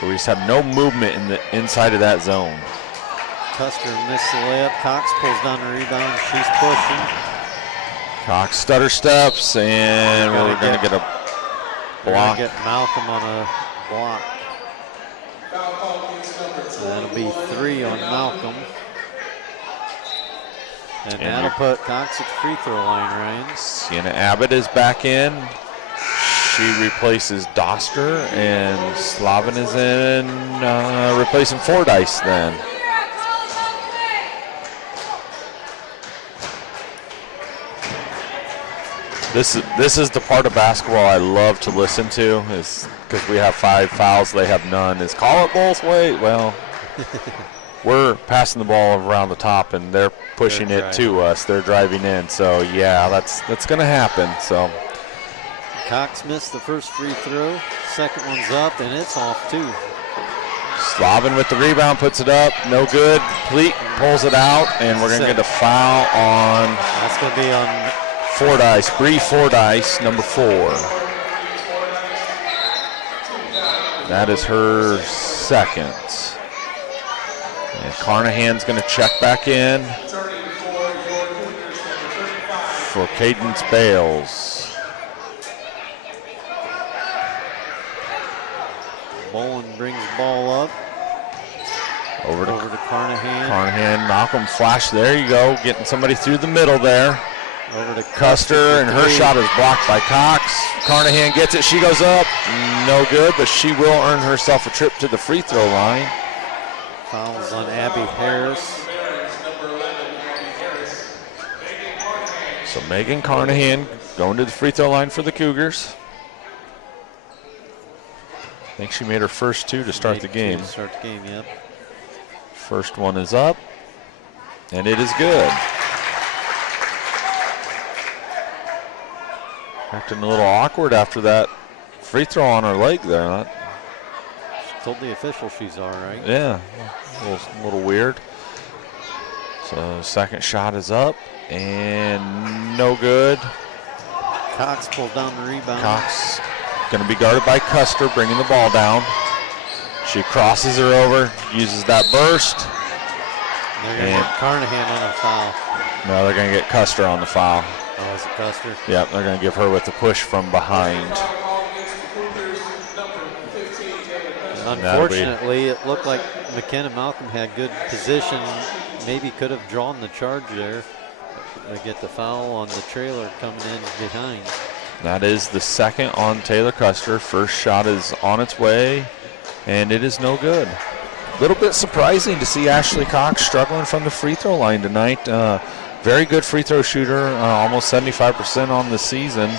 So we just have no movement in the inside of that zone. Custer missed the layup. Cox pulls down the rebound. She's pushing. Cox stutter steps, and we're going to get a block. Get Malcolm on a block. So that'll be 3 on Malcolm. And that'll put Cox at the free throw line, Ryan. Sienna Abbott is back in. She replaces Doster, and Slavin is in, replacing Fordyce then. This is the part of basketball I love to listen to, is because we have 5 fouls, they have none. Is call it both ways? Well, we're passing the ball around the top, and they're pushing it to us. They're driving in, so yeah, that's going to happen. So Cox missed the first free throw. Second one's up, and it's off too. Slavin with the rebound, puts it up, no good. Pleat pulls it out, and we're going to get a foul on. That's going to be on Fordyce, Bree Fordyce, number 4. That is her 2nd. And Carnahan's going to check back in for Cadence Bales. Bowen brings the ball up. Over to Carnahan. Carnahan, Malcolm flash, there you go, getting somebody through the middle there. Over to Custer, and her shot is blocked by Cox. Carnahan gets it, she goes up, no good, but she will earn herself a trip to the free throw line. Fouls on Abby Harris. So Megan Carnahan going to the free throw line for the Cougars. I think she made her first 2 to start the game. Yep. First one is up, and it is good. Acting a little awkward after that free throw on her leg there. She told the official she's all right. Yeah, a little weird. So second shot is up, and no good. Cox pulled down the rebound. Cox going to be guarded by Custer, bringing the ball down. She crosses her over, uses that burst. They're going to get Carnahan on a foul. No, they're going to get Custer on the foul. Oh, is it Custer? Yep, they're going to give her with the push from behind. Unfortunately, it looked like McKenna Malcolm had good position. Maybe could have drawn the charge there. They get the foul on the trailer coming in behind. That is the 2nd on Taylor Custer. First shot is on its way, and it is no good. little bit surprising to see Ashley Cox struggling from the free throw line tonight. Very good free throw shooter, almost 75% on the season.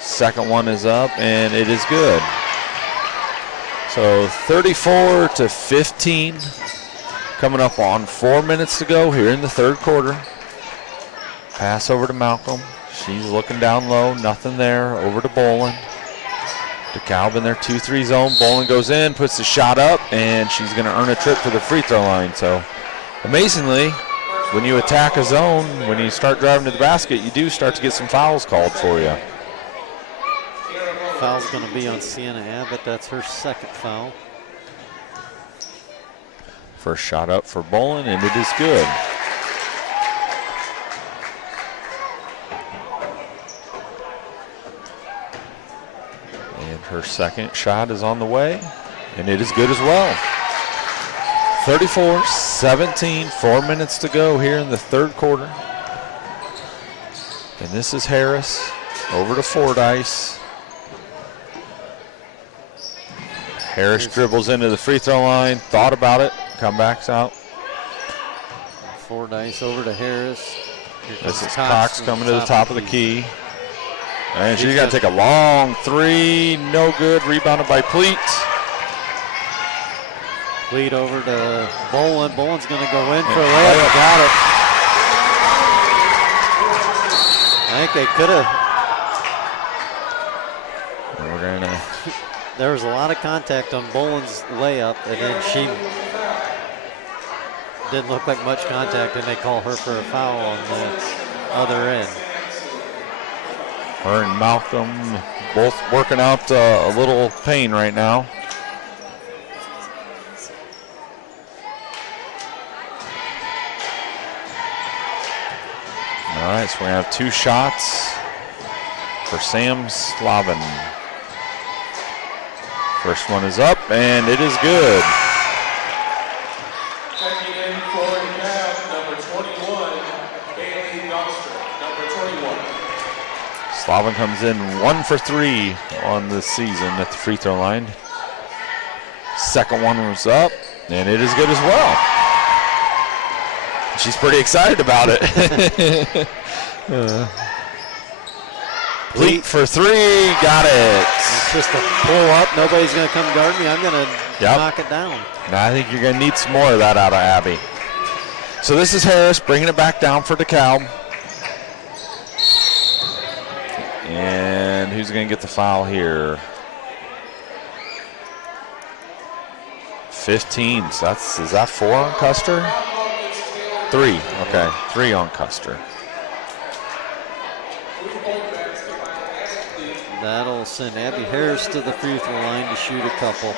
Second one is up, and it is good. So 34-15, coming up on 4 minutes to go here in the third quarter. Pass over to Malcolm. She's looking down low, nothing there. Over to Bolin. Dekalb in their 2-3 zone. Bolin goes in, puts the shot up, and she's going to earn a trip to the free throw line. So amazingly, when you attack a zone, when you start driving to the basket, you do start to get some fouls called for you. Foul's going to be on Sienna Abbott. That's her second foul. First shot up for Bolin, and it is good. And her second shot is on the way, and it is good as well. 34-17, 4 minutes to go here in the third quarter. And this is Harris over to Fordyce. Harris dribbles into the free throw line, thought about it, comebacks out. Fordyce over to Harris. This is Cox coming to the top of the key. And she's got to take a long three, no good, rebounded by Pleat. Pleat over to Bolin. Bolin's going to go in for a layup. Got it. I think they could have. We're going to. There was a lot of contact on Bolin's layup, and then she didn't look like much contact, and they call her for a foul on the other end. Her and Malcolm both working out a little pain right now. All right, so we have 2 shots for Sam Slavin. First one is up, and it is good. Checking in for Dekalb, number 21, Bailey Doster, number 21. Slavin comes in 1 for 3 on the season at the free throw line. Second one was up, and it is good as well. She's pretty excited about it. Pleat for 3, got it. It's just a pull up. Nobody's going to come guard me. I'm going to knock it down. And I think you're going to need some more of that out of Abby. So this is Harris bringing it back down for Dekalb. And who's going to get the foul here? 15. So is that 4 on Custer? 3. Okay, 3 on Custer. That'll send Abby Harris to the free throw line to shoot a couple.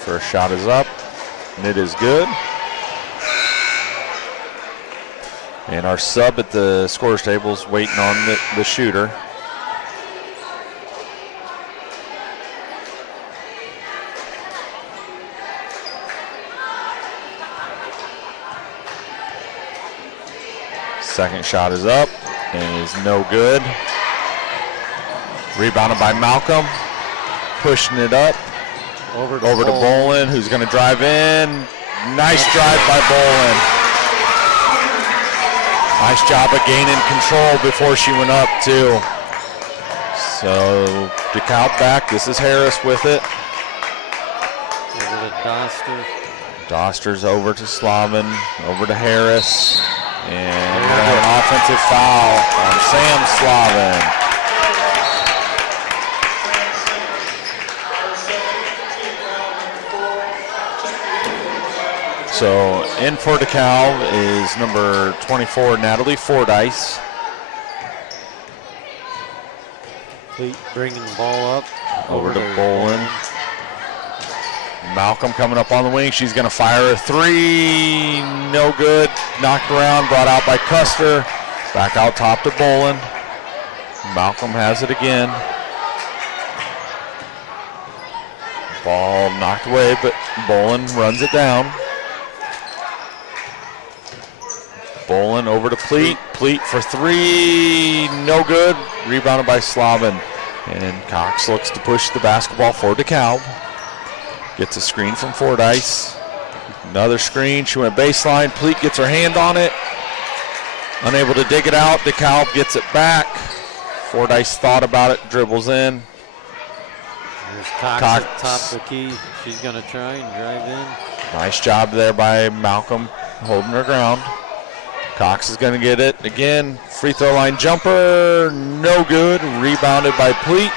First shot is up, and it is good. And our sub at the scorer's table is waiting on the shooter. Second shot is up and is no good. Rebounded by Malcolm. Pushing it up. Over to Bolin, who's going to drive in. Nice drive by Bolin. Nice job of gaining control before she went up, too. So Dekalb back. This is Harris with it. Over to Doster. Doster's over to Slavin. Over to Harris. And we're going to have an offensive foul on Sam Slavin. So in for Dekalb is number 24, Natalie Fordyce. Pleat bringing the ball up. Over to Bolin. Malcolm coming up on the wing. She's going to fire a 3. No good. Knocked around, brought out by Custer. Back out top to Bolin. Malcolm has it again. Ball knocked away, but Bolin runs it down. Bolin over to Pleat. Pleat for 3. No good. Rebounded by Slavin. And Cox looks to push the basketball for Dekalb. Gets a screen from Fordyce. Another screen. She went baseline. Pleat gets her hand on it. Unable to dig it out. Dekalb gets it back. Fordyce thought about it. Dribbles in. There's Cox at top of the key. She's going to try and drive in. Nice job there by Malcolm holding her ground. Cox is going to get it again. Free throw line jumper. No good. Rebounded by Pleat.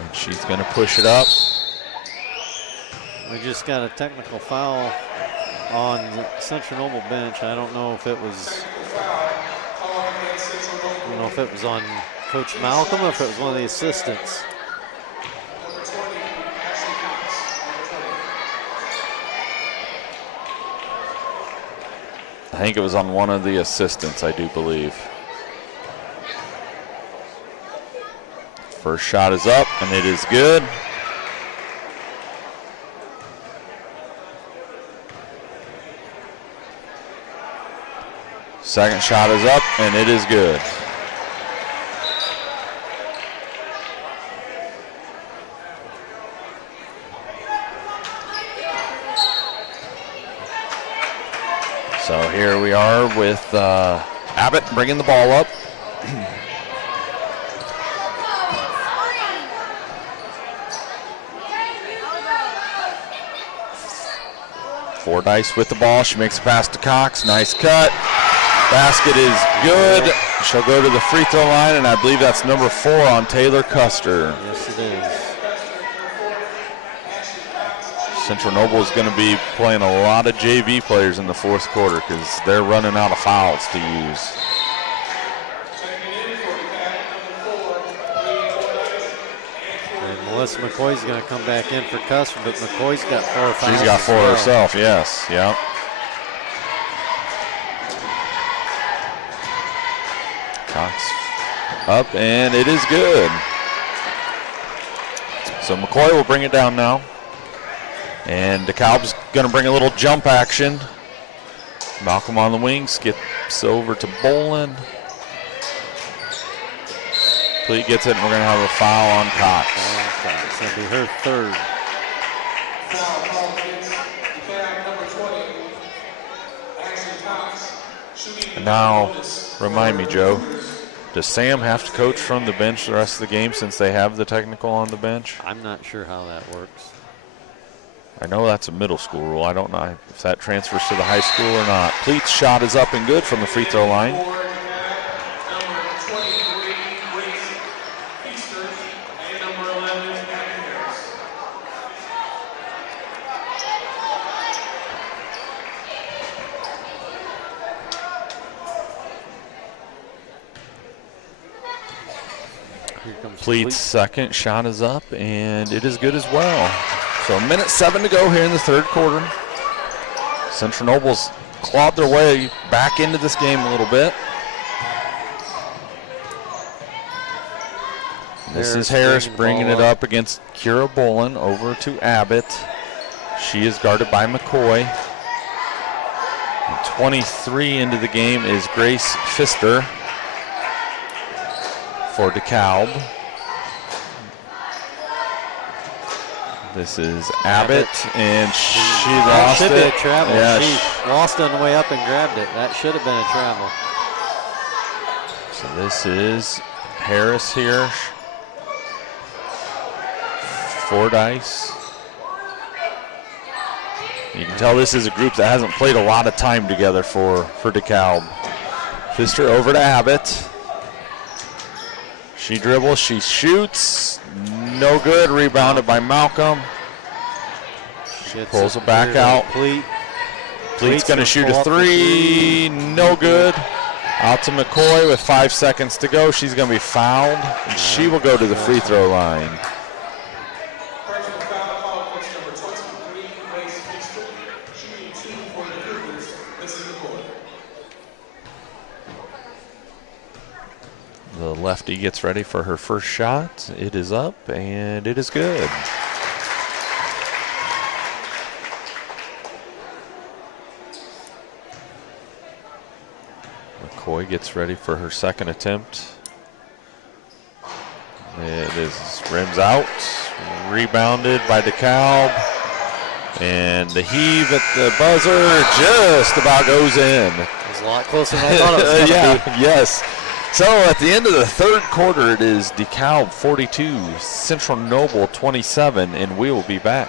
And she's going to push it up. We just got a technical foul on the Central Noble bench. I don't know if it was, on Coach Malcolm or if it was one of the assistants. I think it was on one of the assistants, I do believe. First shot is up, and it is good. Second shot is up, and it is good. So here we are with Abbott bringing the ball up. Fordyce with the ball. She makes a pass to Cox. Nice cut. Basket is good. She'll go to the free throw line, and I believe that's number 4 on Taylor Custer. Yes, it is. Central Noble is going to be playing a lot of JV players in the fourth quarter because they're running out of fouls to use. And Melissa McCoy's going to come back in for Custer, but McCoy's got 4 fouls. She's got 4 herself, yes. Yep. Cox up, and it is good. So McCoy will bring it down now. And Dekalb's going to bring a little jump action. Malcolm on the wing, skips over to Bolin. Pleat gets it, and we're going to have a foul on Cox. It's going to be her third. Now, remind me, Joe, does Sam have to coach from the bench the rest of the game since they have the technical on the bench? I'm not sure how that works. I know that's a middle school rule. I don't know if that transfers to the high school or not. Pleat's shot is up and good from the free throw line. Pleat's second shot is up, and it is good as well. So 1:07 to go here in the third quarter. Central Noble's clawed their way back into this game a little bit. This is Harris bringing it up against Kira Bolin over to Abbott. She is guarded by McCoy. And 23 into the game is Grace Pfister for Dekalb. This is Abbott, and she lost it. Should be a travel. Yeah, she lost on the way up and grabbed it. That should have been a travel. So this is Harris here. Fordyce. You can tell this is a group that hasn't played a lot of time together for Dekalb. Pfister over to Abbott. She dribbles, she shoots, no good, rebounded by Malcolm. Pulls it back out. Pleat's gonna shoot a 3, no good. Out to McCoy with 5 seconds to go. She's gonna be fouled, and she will go to the free throw line. The lefty gets ready for her first shot. It is up, and it is good. McCoy gets ready for her second attempt. It is rims out, rebounded by Dekalb, and the heave at the buzzer just about goes in. It was a lot closer than I thought it was going to be. Yes. So at the end of the third quarter, it is Dekalb 42, Central Noble 27, and we will be back.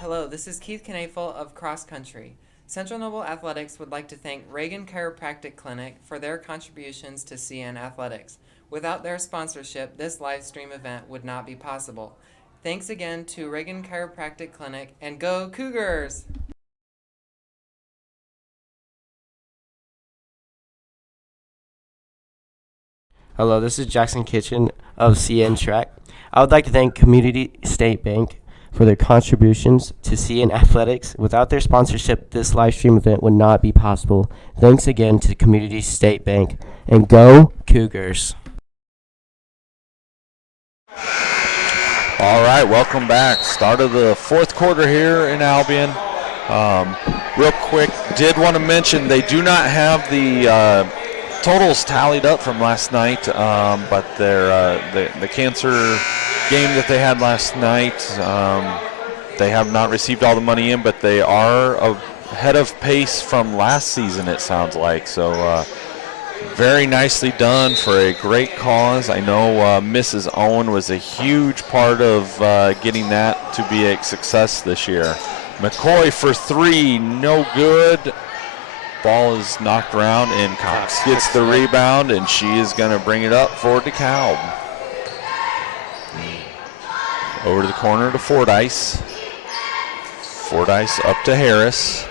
Hello, this is Keith Knafel of Cross Country. Central Noble Athletics would like to thank Ragan Chiropractic Clinic for their contributions to CN Athletics. Without their sponsorship, this live stream event would not be possible. Thanks again to Ragan Chiropractic Clinic, and go Cougars! Hello, this is Jackson Kitchen of CN Track. I would like to thank Community State Bank for their contributions to CN Athletics. Without their sponsorship, this live stream event would not be possible. Thanks again to Community State Bank, and go Cougars! All right, welcome back. Start of the fourth quarter here in Albion. Real quick, did want to mention they do not have the totals tallied up from last night, but the cancer game that they had last night, they have not received all the money in, but they are ahead of pace from last season, it sounds like. So very nicely done for a great cause. I know Mrs. Owen was a huge part of getting that to be a success this year. McCoy for three, no good. Ball is knocked around, and Cox gets the rebound, and she is going to bring it up for Dekalb. Over to the corner to Fordyce. Fordyce up to Harris.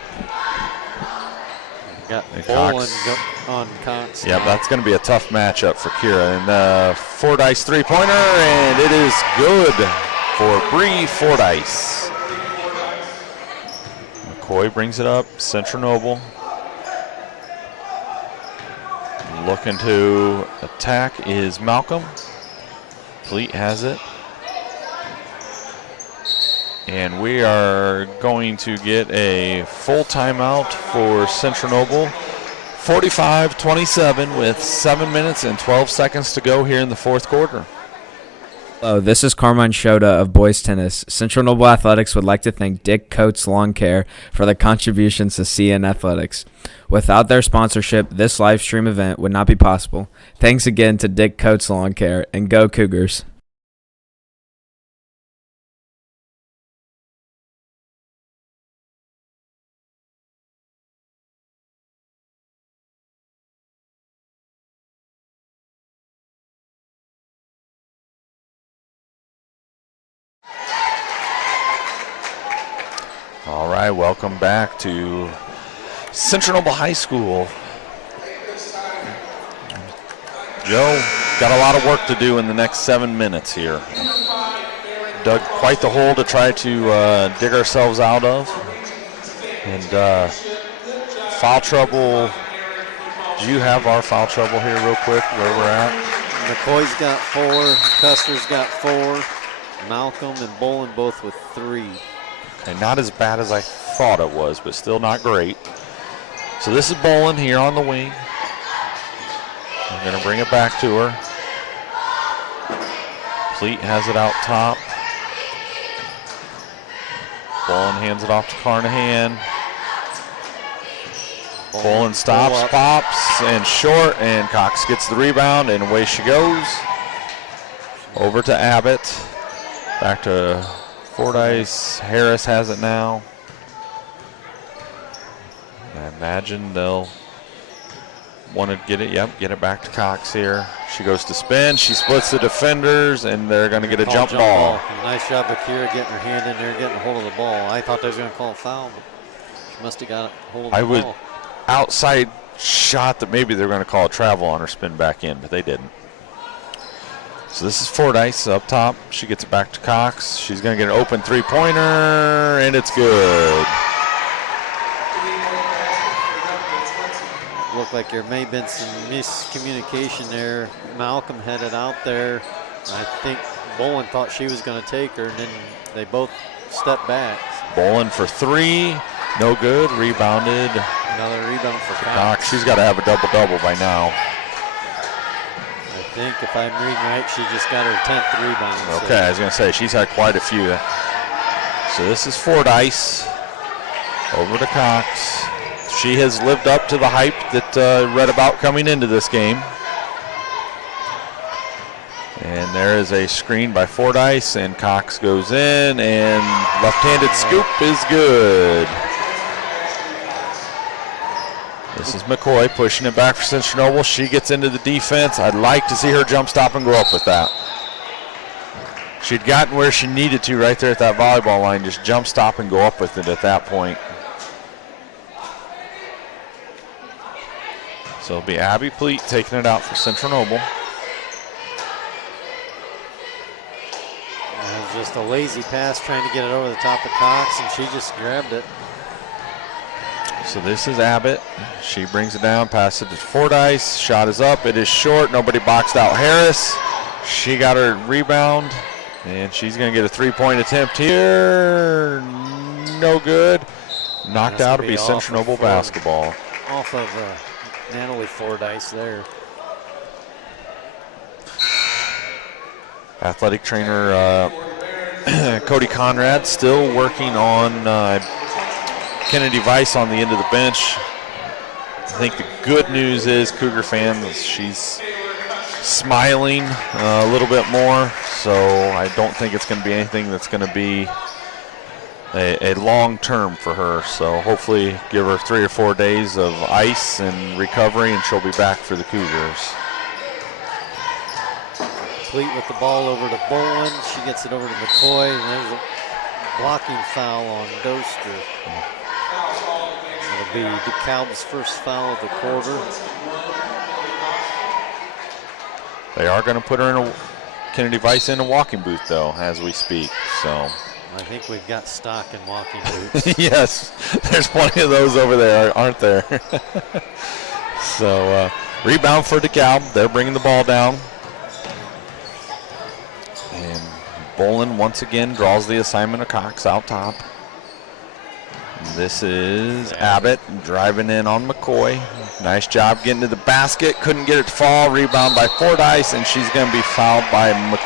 Got And Bolin Cox. on Cox. Yeah, that's going to be a tough matchup for Kira. And Fordyce three-pointer, and it is good for Bree Fordyce. McCoy brings it up. Central Noble looking to attack is Malcolm. Fleet has it. And we are going to get a full timeout for Central Noble. 45-27 with 7 minutes and 12 seconds to go here in the fourth quarter. Hello, this is Carmine Shota of Boys Tennis. Central Noble Athletics would like to thank Dick Coates Lawncare for their contributions to CN Athletics. Without their sponsorship, this live stream event would not be possible. Thanks again to Dick Coates Lawncare, and go Cougars! All right, welcome back to Central Noble High School. Joe, got a lot of work to do in the next 7 minutes here. Dug quite the hole to try to dig ourselves out of. And foul trouble. Do you have our foul trouble here real quick, where we're at? McCoy's got 4, Custer's got 4, Malcolm and Bolin both with 3. Okay, not as bad as I thought it was, but still not great. So this is Bolin here on the wing. I'm going to bring it back to her. Fleet has it out top. Bolin hands it off to Carnahan. Bolin stops, pops, and short, and Cox gets the rebound, and away she goes. Over to Abbott. Back to Fordyce. Harris has it now. I imagine they'll want to get it. Yep, get it back to Cox here. She goes to spin. She splits the defenders, and they're going to get a jump ball. Nice job of Kira getting her hand in there, getting a hold of the ball. I thought they was going to call a foul, but she must have got a hold of the ball. Outside shot that maybe they're going to call a travel on her, spin back in, but they didn't. So this is Fordyce up top. She gets it back to Cox. She's going to get an open three-pointer, and it's good. Looked like there may have been some miscommunication there. Malcolm had it out there. I think Bolin thought she was going to take her, and then they both stepped back. Bolin for three. No good. Rebounded. Another rebound for Cox. She's got to have a double-double by now. I think if I'm reading right, she just got her 10th rebound. Okay, I was going to say, she's had quite a few. So this is Fordyce over to Cox. She has lived up to the hype that read about coming into this game. And there is a screen by Fordyce, and Cox goes in, and left-handed scoop is good. This is McCoy pushing it back for Central Noble. She gets into the defense. I'd like to see her jump stop and go up with that. She'd gotten where she needed to right there at that volleyball line. Just jump stop and go up with it at that point. So it'll be Abby Pleat taking it out for Central Noble. It was just a lazy pass trying to get it over the top of Cox, and she just grabbed it. So this is Abbott. She brings it down, passes it to Fordyce. Shot is up. It is short. Nobody boxed out Harris. She got her rebound, and she's going to get a three-point attempt here. No good. Knocked out to be Central Noble basketball. Off of Natalie Fordyce there. Athletic trainer Cody Conrad still working on Kennedy Weiss on the end of the bench. I think the good news is, Cougar fans, she's smiling a little bit more, so I don't think it's going to be anything that's going to be a long term for her. So hopefully give her 3 or 4 days of ice and recovery, and she'll be back for the Cougars. Fleet with the ball over to Bowen. She gets it over to McCoy, and there's a blocking foul on Doster. It'll be DeKalb's first foul of the quarter. They are going to put her in Kennedy Weiss in a walking boot, though, as we speak. So I think we've got stock in walking boots. Yes, there's plenty of those over there, aren't there? So rebound for DeKalb. They're bringing the ball down. And Bolin once again draws the assignment of Cox out top. This is Abbott driving in on McCoy. Nice job getting to the basket. Couldn't get it to fall. Rebound by Fordyce, and she's going to be fouled by I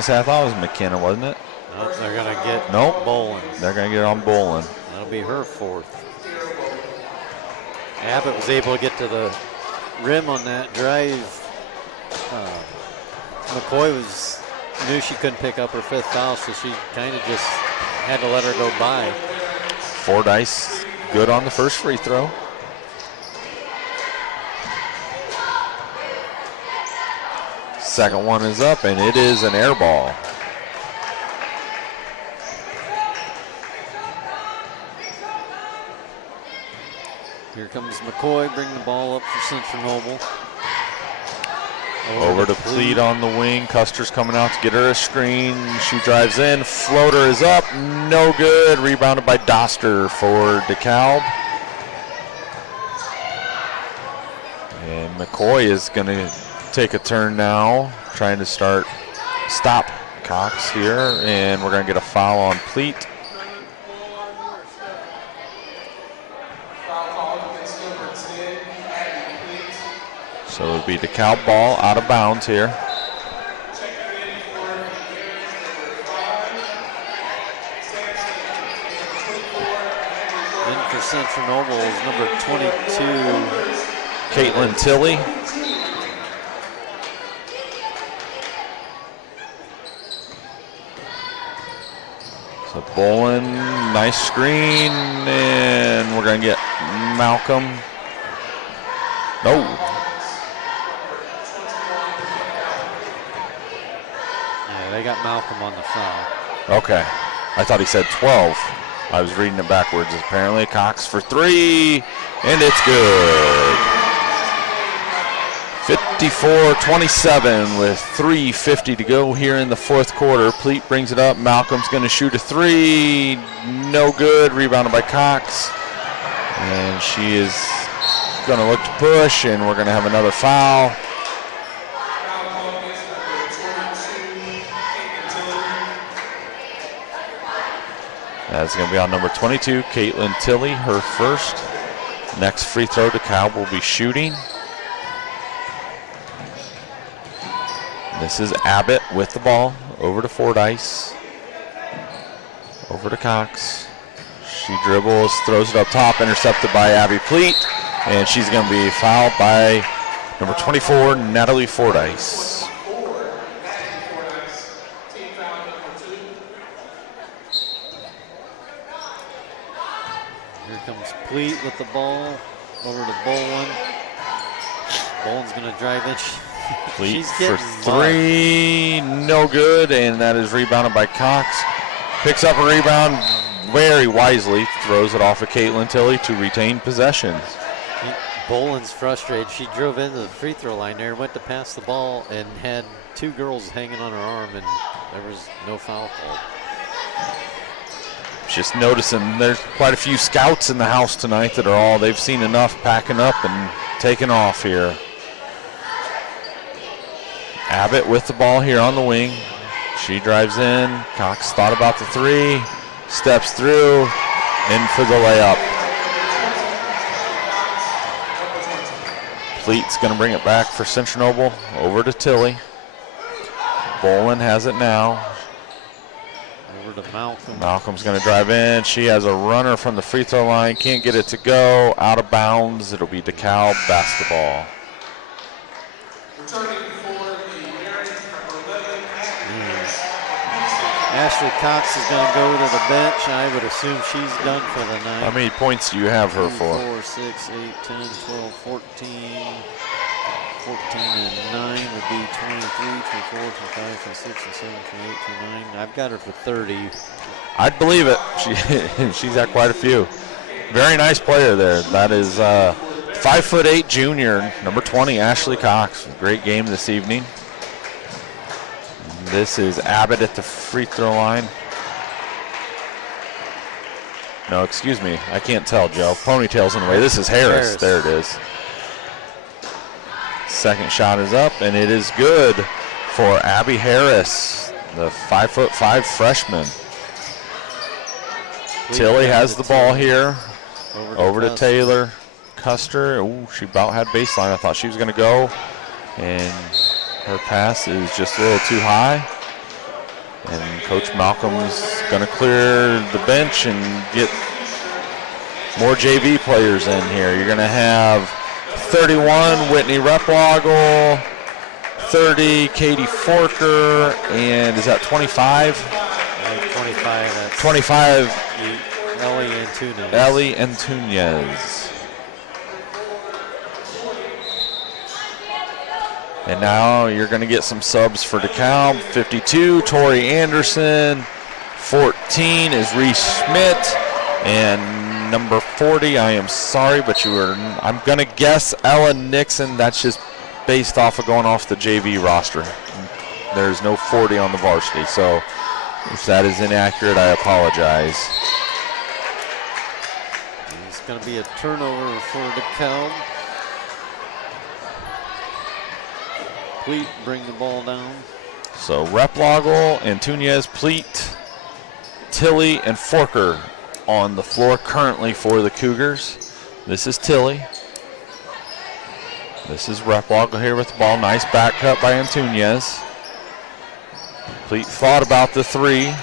thought it was McKenna, wasn't it? Nope, they're going to get Bolin. They're going to get it on Bolin. That'll be her fourth. Abbott was able to get to the rim on that drive. McCoy knew she couldn't pick up her fifth foul, so she kind of just had to let her go by. Fordyce good on the first free throw. Second one is up, and it is an air ball. Here comes McCoy, bring the ball up for Central Noble. Over to Pleat on the wing. Custer's coming out to get her a screen. She drives in. Floater is up. No good. Rebounded by Doster for DeKalb. And McCoy is going to take a turn now, trying to stop Cox here. And we're going to get a foul on Pleat. So it would be DeKalb ball out of bounds here. In for Central Noble is number 22, Caitlin Tilley. So Bolin, nice screen, and we're going to get Malcolm. No. They got Malcolm on the foul. Okay. I thought he said 12. I was reading it backwards. Apparently Cox for three, and it's good. 54-27 with 3:50 to go here in the fourth quarter. Pleat brings it up. Malcolm's going to shoot a three. No good. Rebounded by Cox. And she is going to look to push, and we're going to have another foul. That's going to be on number 22, Caitlin Tilley, her first. Next free throw DeKalb will be shooting. This is Abbott with the ball. Over to Fordyce. Over to Cox. She dribbles, throws it up top, intercepted by Abby Pleat. And she's going to be fouled by number 24, Natalie Fordyce. Here comes Pleat with the ball. Over to Bolin. Bolin's going to drive it. Pleat She's for getting three, no good, and that is rebounded by Cox. Picks up a rebound very wisely, throws it off of Caitlin Tilley to retain possession. Bolin's frustrated. She drove into the free throw line there, went to pass the ball, and had two girls hanging on her arm, and there was no foul called. Just noticing there's quite a few scouts in the house tonight that are all, they've seen enough packing up and taking off here. Abbott with the ball here on the wing. She drives in. Cox thought about the three. Steps through. In for the layup. Pleat's going to bring it back for Central Noble. Over to Tilley. Bolin has it now. Over to Malcolm. Malcolm's going to drive in. She has a runner from the free throw line. Can't get it to go. Out of bounds. It'll be Dekalb basketball. Ashley Cox is going to go to the bench. I would assume she's done for the night. How many points do you have her for? 4, 6, 8, 10, 12, 14. 14 and 9 would be 23, 24, 25, 26, 27, 28, 29. I've got her for 30. I'd believe it. She's had quite a few. Very nice player there. That is 5'8" junior, number 20, Ashley Cox. Great game this evening. This is Abbott at the free throw line. No, excuse me. I can't tell, Joe. Ponytail's in the way. This is Harris. There it is. Second shot is up, and it is good for Abby Harris, the 5'5" freshman. Tilley has the ball here. Over to Taylor Custer. Ooh, she about had baseline. I thought she was going to go. And her pass is just a little too high. And Coach Malcolm's going to clear the bench and get more JV players in here. You're going to have 31, Whitney Replogel, 30, Katie Forker, and is that 25? 25. 25. Ellie Antunes. Ellie Antunes. And now you're going to get some subs for Dekalb. 52, Tori Anderson. 14 is Reese Schmidt. And number 40, I am sorry, but I'm going to guess Ella Nixon. That's just based off of going off the JV roster. There's no 40 on the varsity. So if that is inaccurate, I apologize. It's going to be a turnover for Dekalb. Pleat bring the ball down. So Replogel, Antunes, Pleat, Tilley, and Forker on the floor currently for the Cougars. This is Tilley. This is Replogel here with the ball. Nice back cut by Antunes. Pleat thought about the three.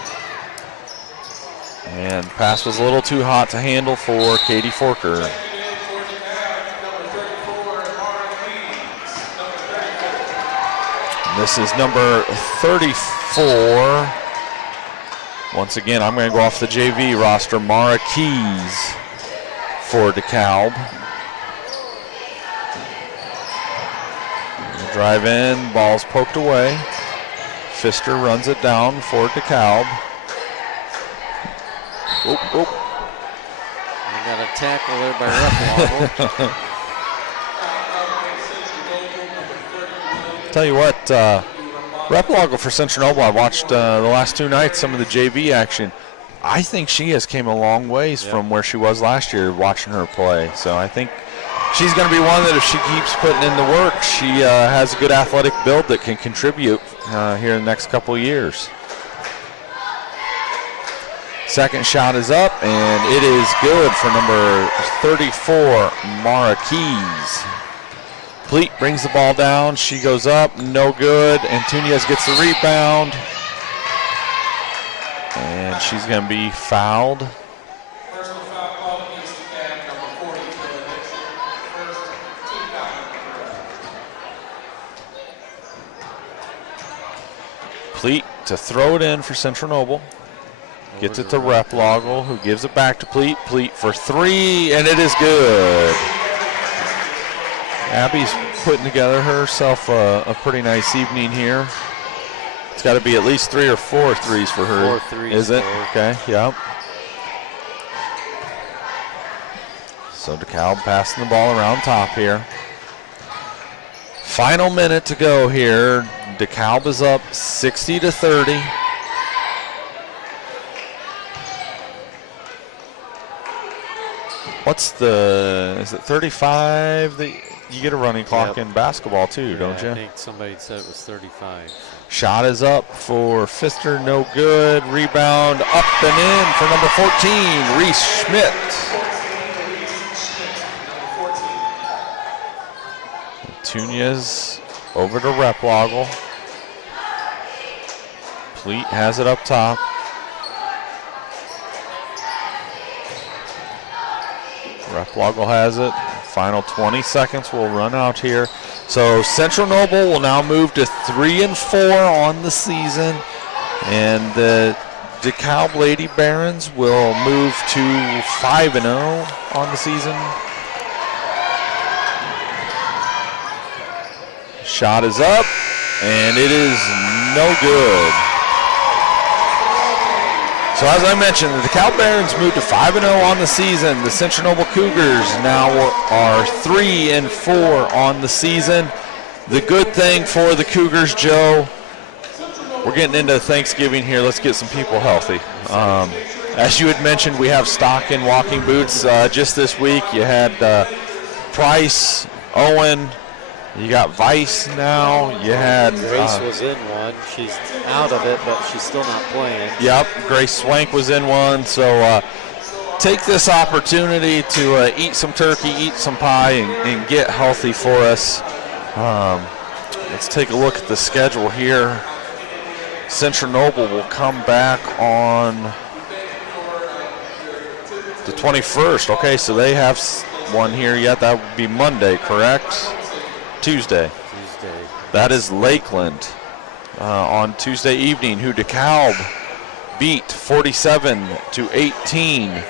And pass was a little too hot to handle for Katie Forker. This is number 34. Once again, I'm going to go off the JV roster. Mara Keys for Dekalb. Drive in, ball's poked away. Pfister runs it down for Dekalb. Oop, oop. We got a tackle there by Replogel. Tell you what, Replogel for Central Noble, I watched the last two nights, some of the JV action. I think she has came a long ways from where she was last year watching her play. So I think she's going to be one that if she keeps putting in the work, she has a good athletic build that can contribute here in the next couple of years. Second shot is up, and it is good for number 34, Mara Keys. Pleat brings the ball down. She goes up, no good. Antunes gets the rebound. And she's going to be fouled. Personal foul called against Dekalb, number 40, first team foul. Pleat to throw it in for Central Noble. Gets it to Replogel, who gives it back to Pleat. Pleat for three, and it is good. Abby's putting together herself a pretty nice evening here. It's got to be at least 3 or 4 threes for her. 4 threes. Is it? for her. Okay, yep. So Dekalb passing the ball around top here. Final minute to go here. Dekalb is up 60-30. Is it 35? You get a running clock in basketball too, don't you? I think somebody said it was 35. Shot is up for Pfister, no good. Rebound up and in for number 14, Reese Schmidt. Tunez over to Replogel. Pleat has it up top. Replogel has it. Final 20 seconds will run out here. So Central Noble will now move to 3-4 on the season, and the DeKalb Lady Barons will move to 5-0 on the season. Shot is up, and it is no good. So as I mentioned, the DeKalb Barons moved to 5-0 on the season. The Central Noble Cougars now are 3-4 on the season. The good thing for the Cougars, Joe, we're getting into Thanksgiving here. Let's get some people healthy. As you had mentioned, we have stock in walking boots just this week. You had Price, Owen, you got Vice now. You had Grace was in one. She's out of it, but she's still not playing. Yep, Grace Swank was in one. So take this opportunity to eat some turkey, eat some pie, and get healthy for us. Let's take a look at the schedule here. Central Noble will come back on the 21st. Okay, so they have one here yet. That would be Monday, correct? Tuesday. That is Lakeland on Tuesday evening, who DeKalb beat 47-18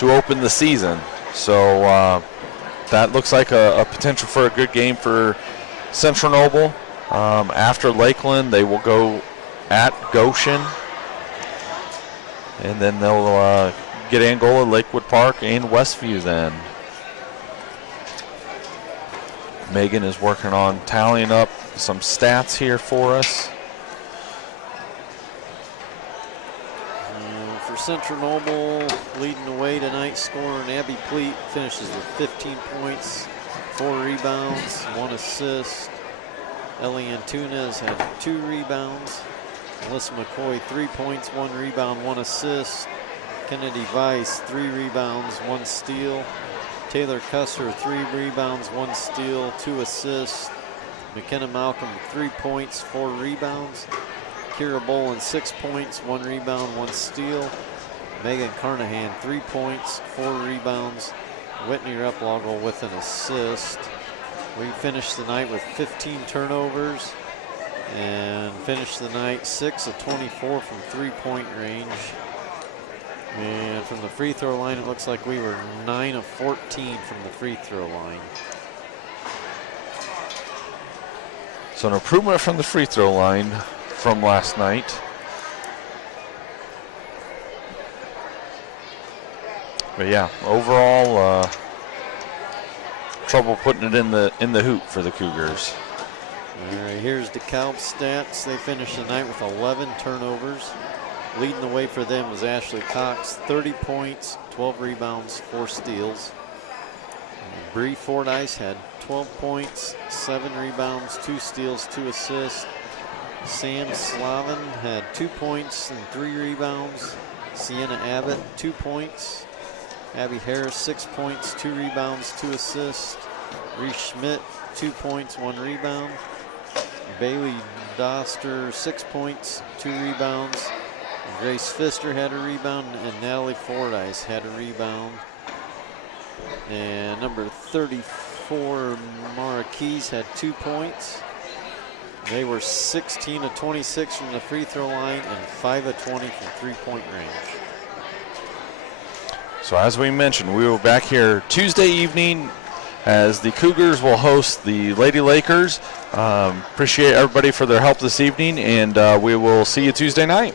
to open the season. So that looks like a potential for a good game for Central Noble. After Lakeland, they will go at Goshen, and then they'll get Angola, Lakewood Park, and Westview then. Megan is working on tallying up some stats here for us. For Central Noble, leading the way tonight, scoring Abby Pleat finishes with 15 points, 4 rebounds, 1 assist. Ellie Antunes had 2 rebounds. Melissa McCoy, 3 points, 1 rebound, 1 assist. Kennedy Weiss, 3 rebounds, 1 steal. Taylor Cusser, 3 rebounds, 1 steal, 2 assists. McKenna Malcolm, 3 points, 4 rebounds. Kira Bolin, 6 points, 1 rebound, 1 steal. Megan Carnahan, 3 points, 4 rebounds. Whitney Replogel with an assist. We finished the night with 15 turnovers and finished the night 6 of 24 from 3-point range. And from the free throw line, it looks like we were 9 of 14 from the free throw line. So an improvement from the free throw line from last night. But yeah, overall, trouble putting it in the hoop for the Cougars. All right, here's DeKalb's stats. They finished the night with 11 turnovers. Leading the way for them was Ashley Cox, 30 points, 12 rebounds, 4 steals. Bree Fordyce had 12 points, 7 rebounds, 2 steals, 2 assists. Sam Slavin had 2 points and 3 rebounds. Sienna Abbott, 2 points. Abby Harris, 6 points, 2 rebounds, 2 assists. Reese Schmidt, 2 points, 1 rebound. Bailey Doster, 6 points, 2 rebounds. Grace Pfister had a rebound, and Natalie Fordyce had a rebound. And number 34, Mara Keys, had 2 points. They were 16 of 26 from the free throw line and 5 of 20 from three-point range. So as we mentioned, we will be back here Tuesday evening as the Cougars will host the Lady Lakers. Appreciate everybody for their help this evening, and we will see you Tuesday night.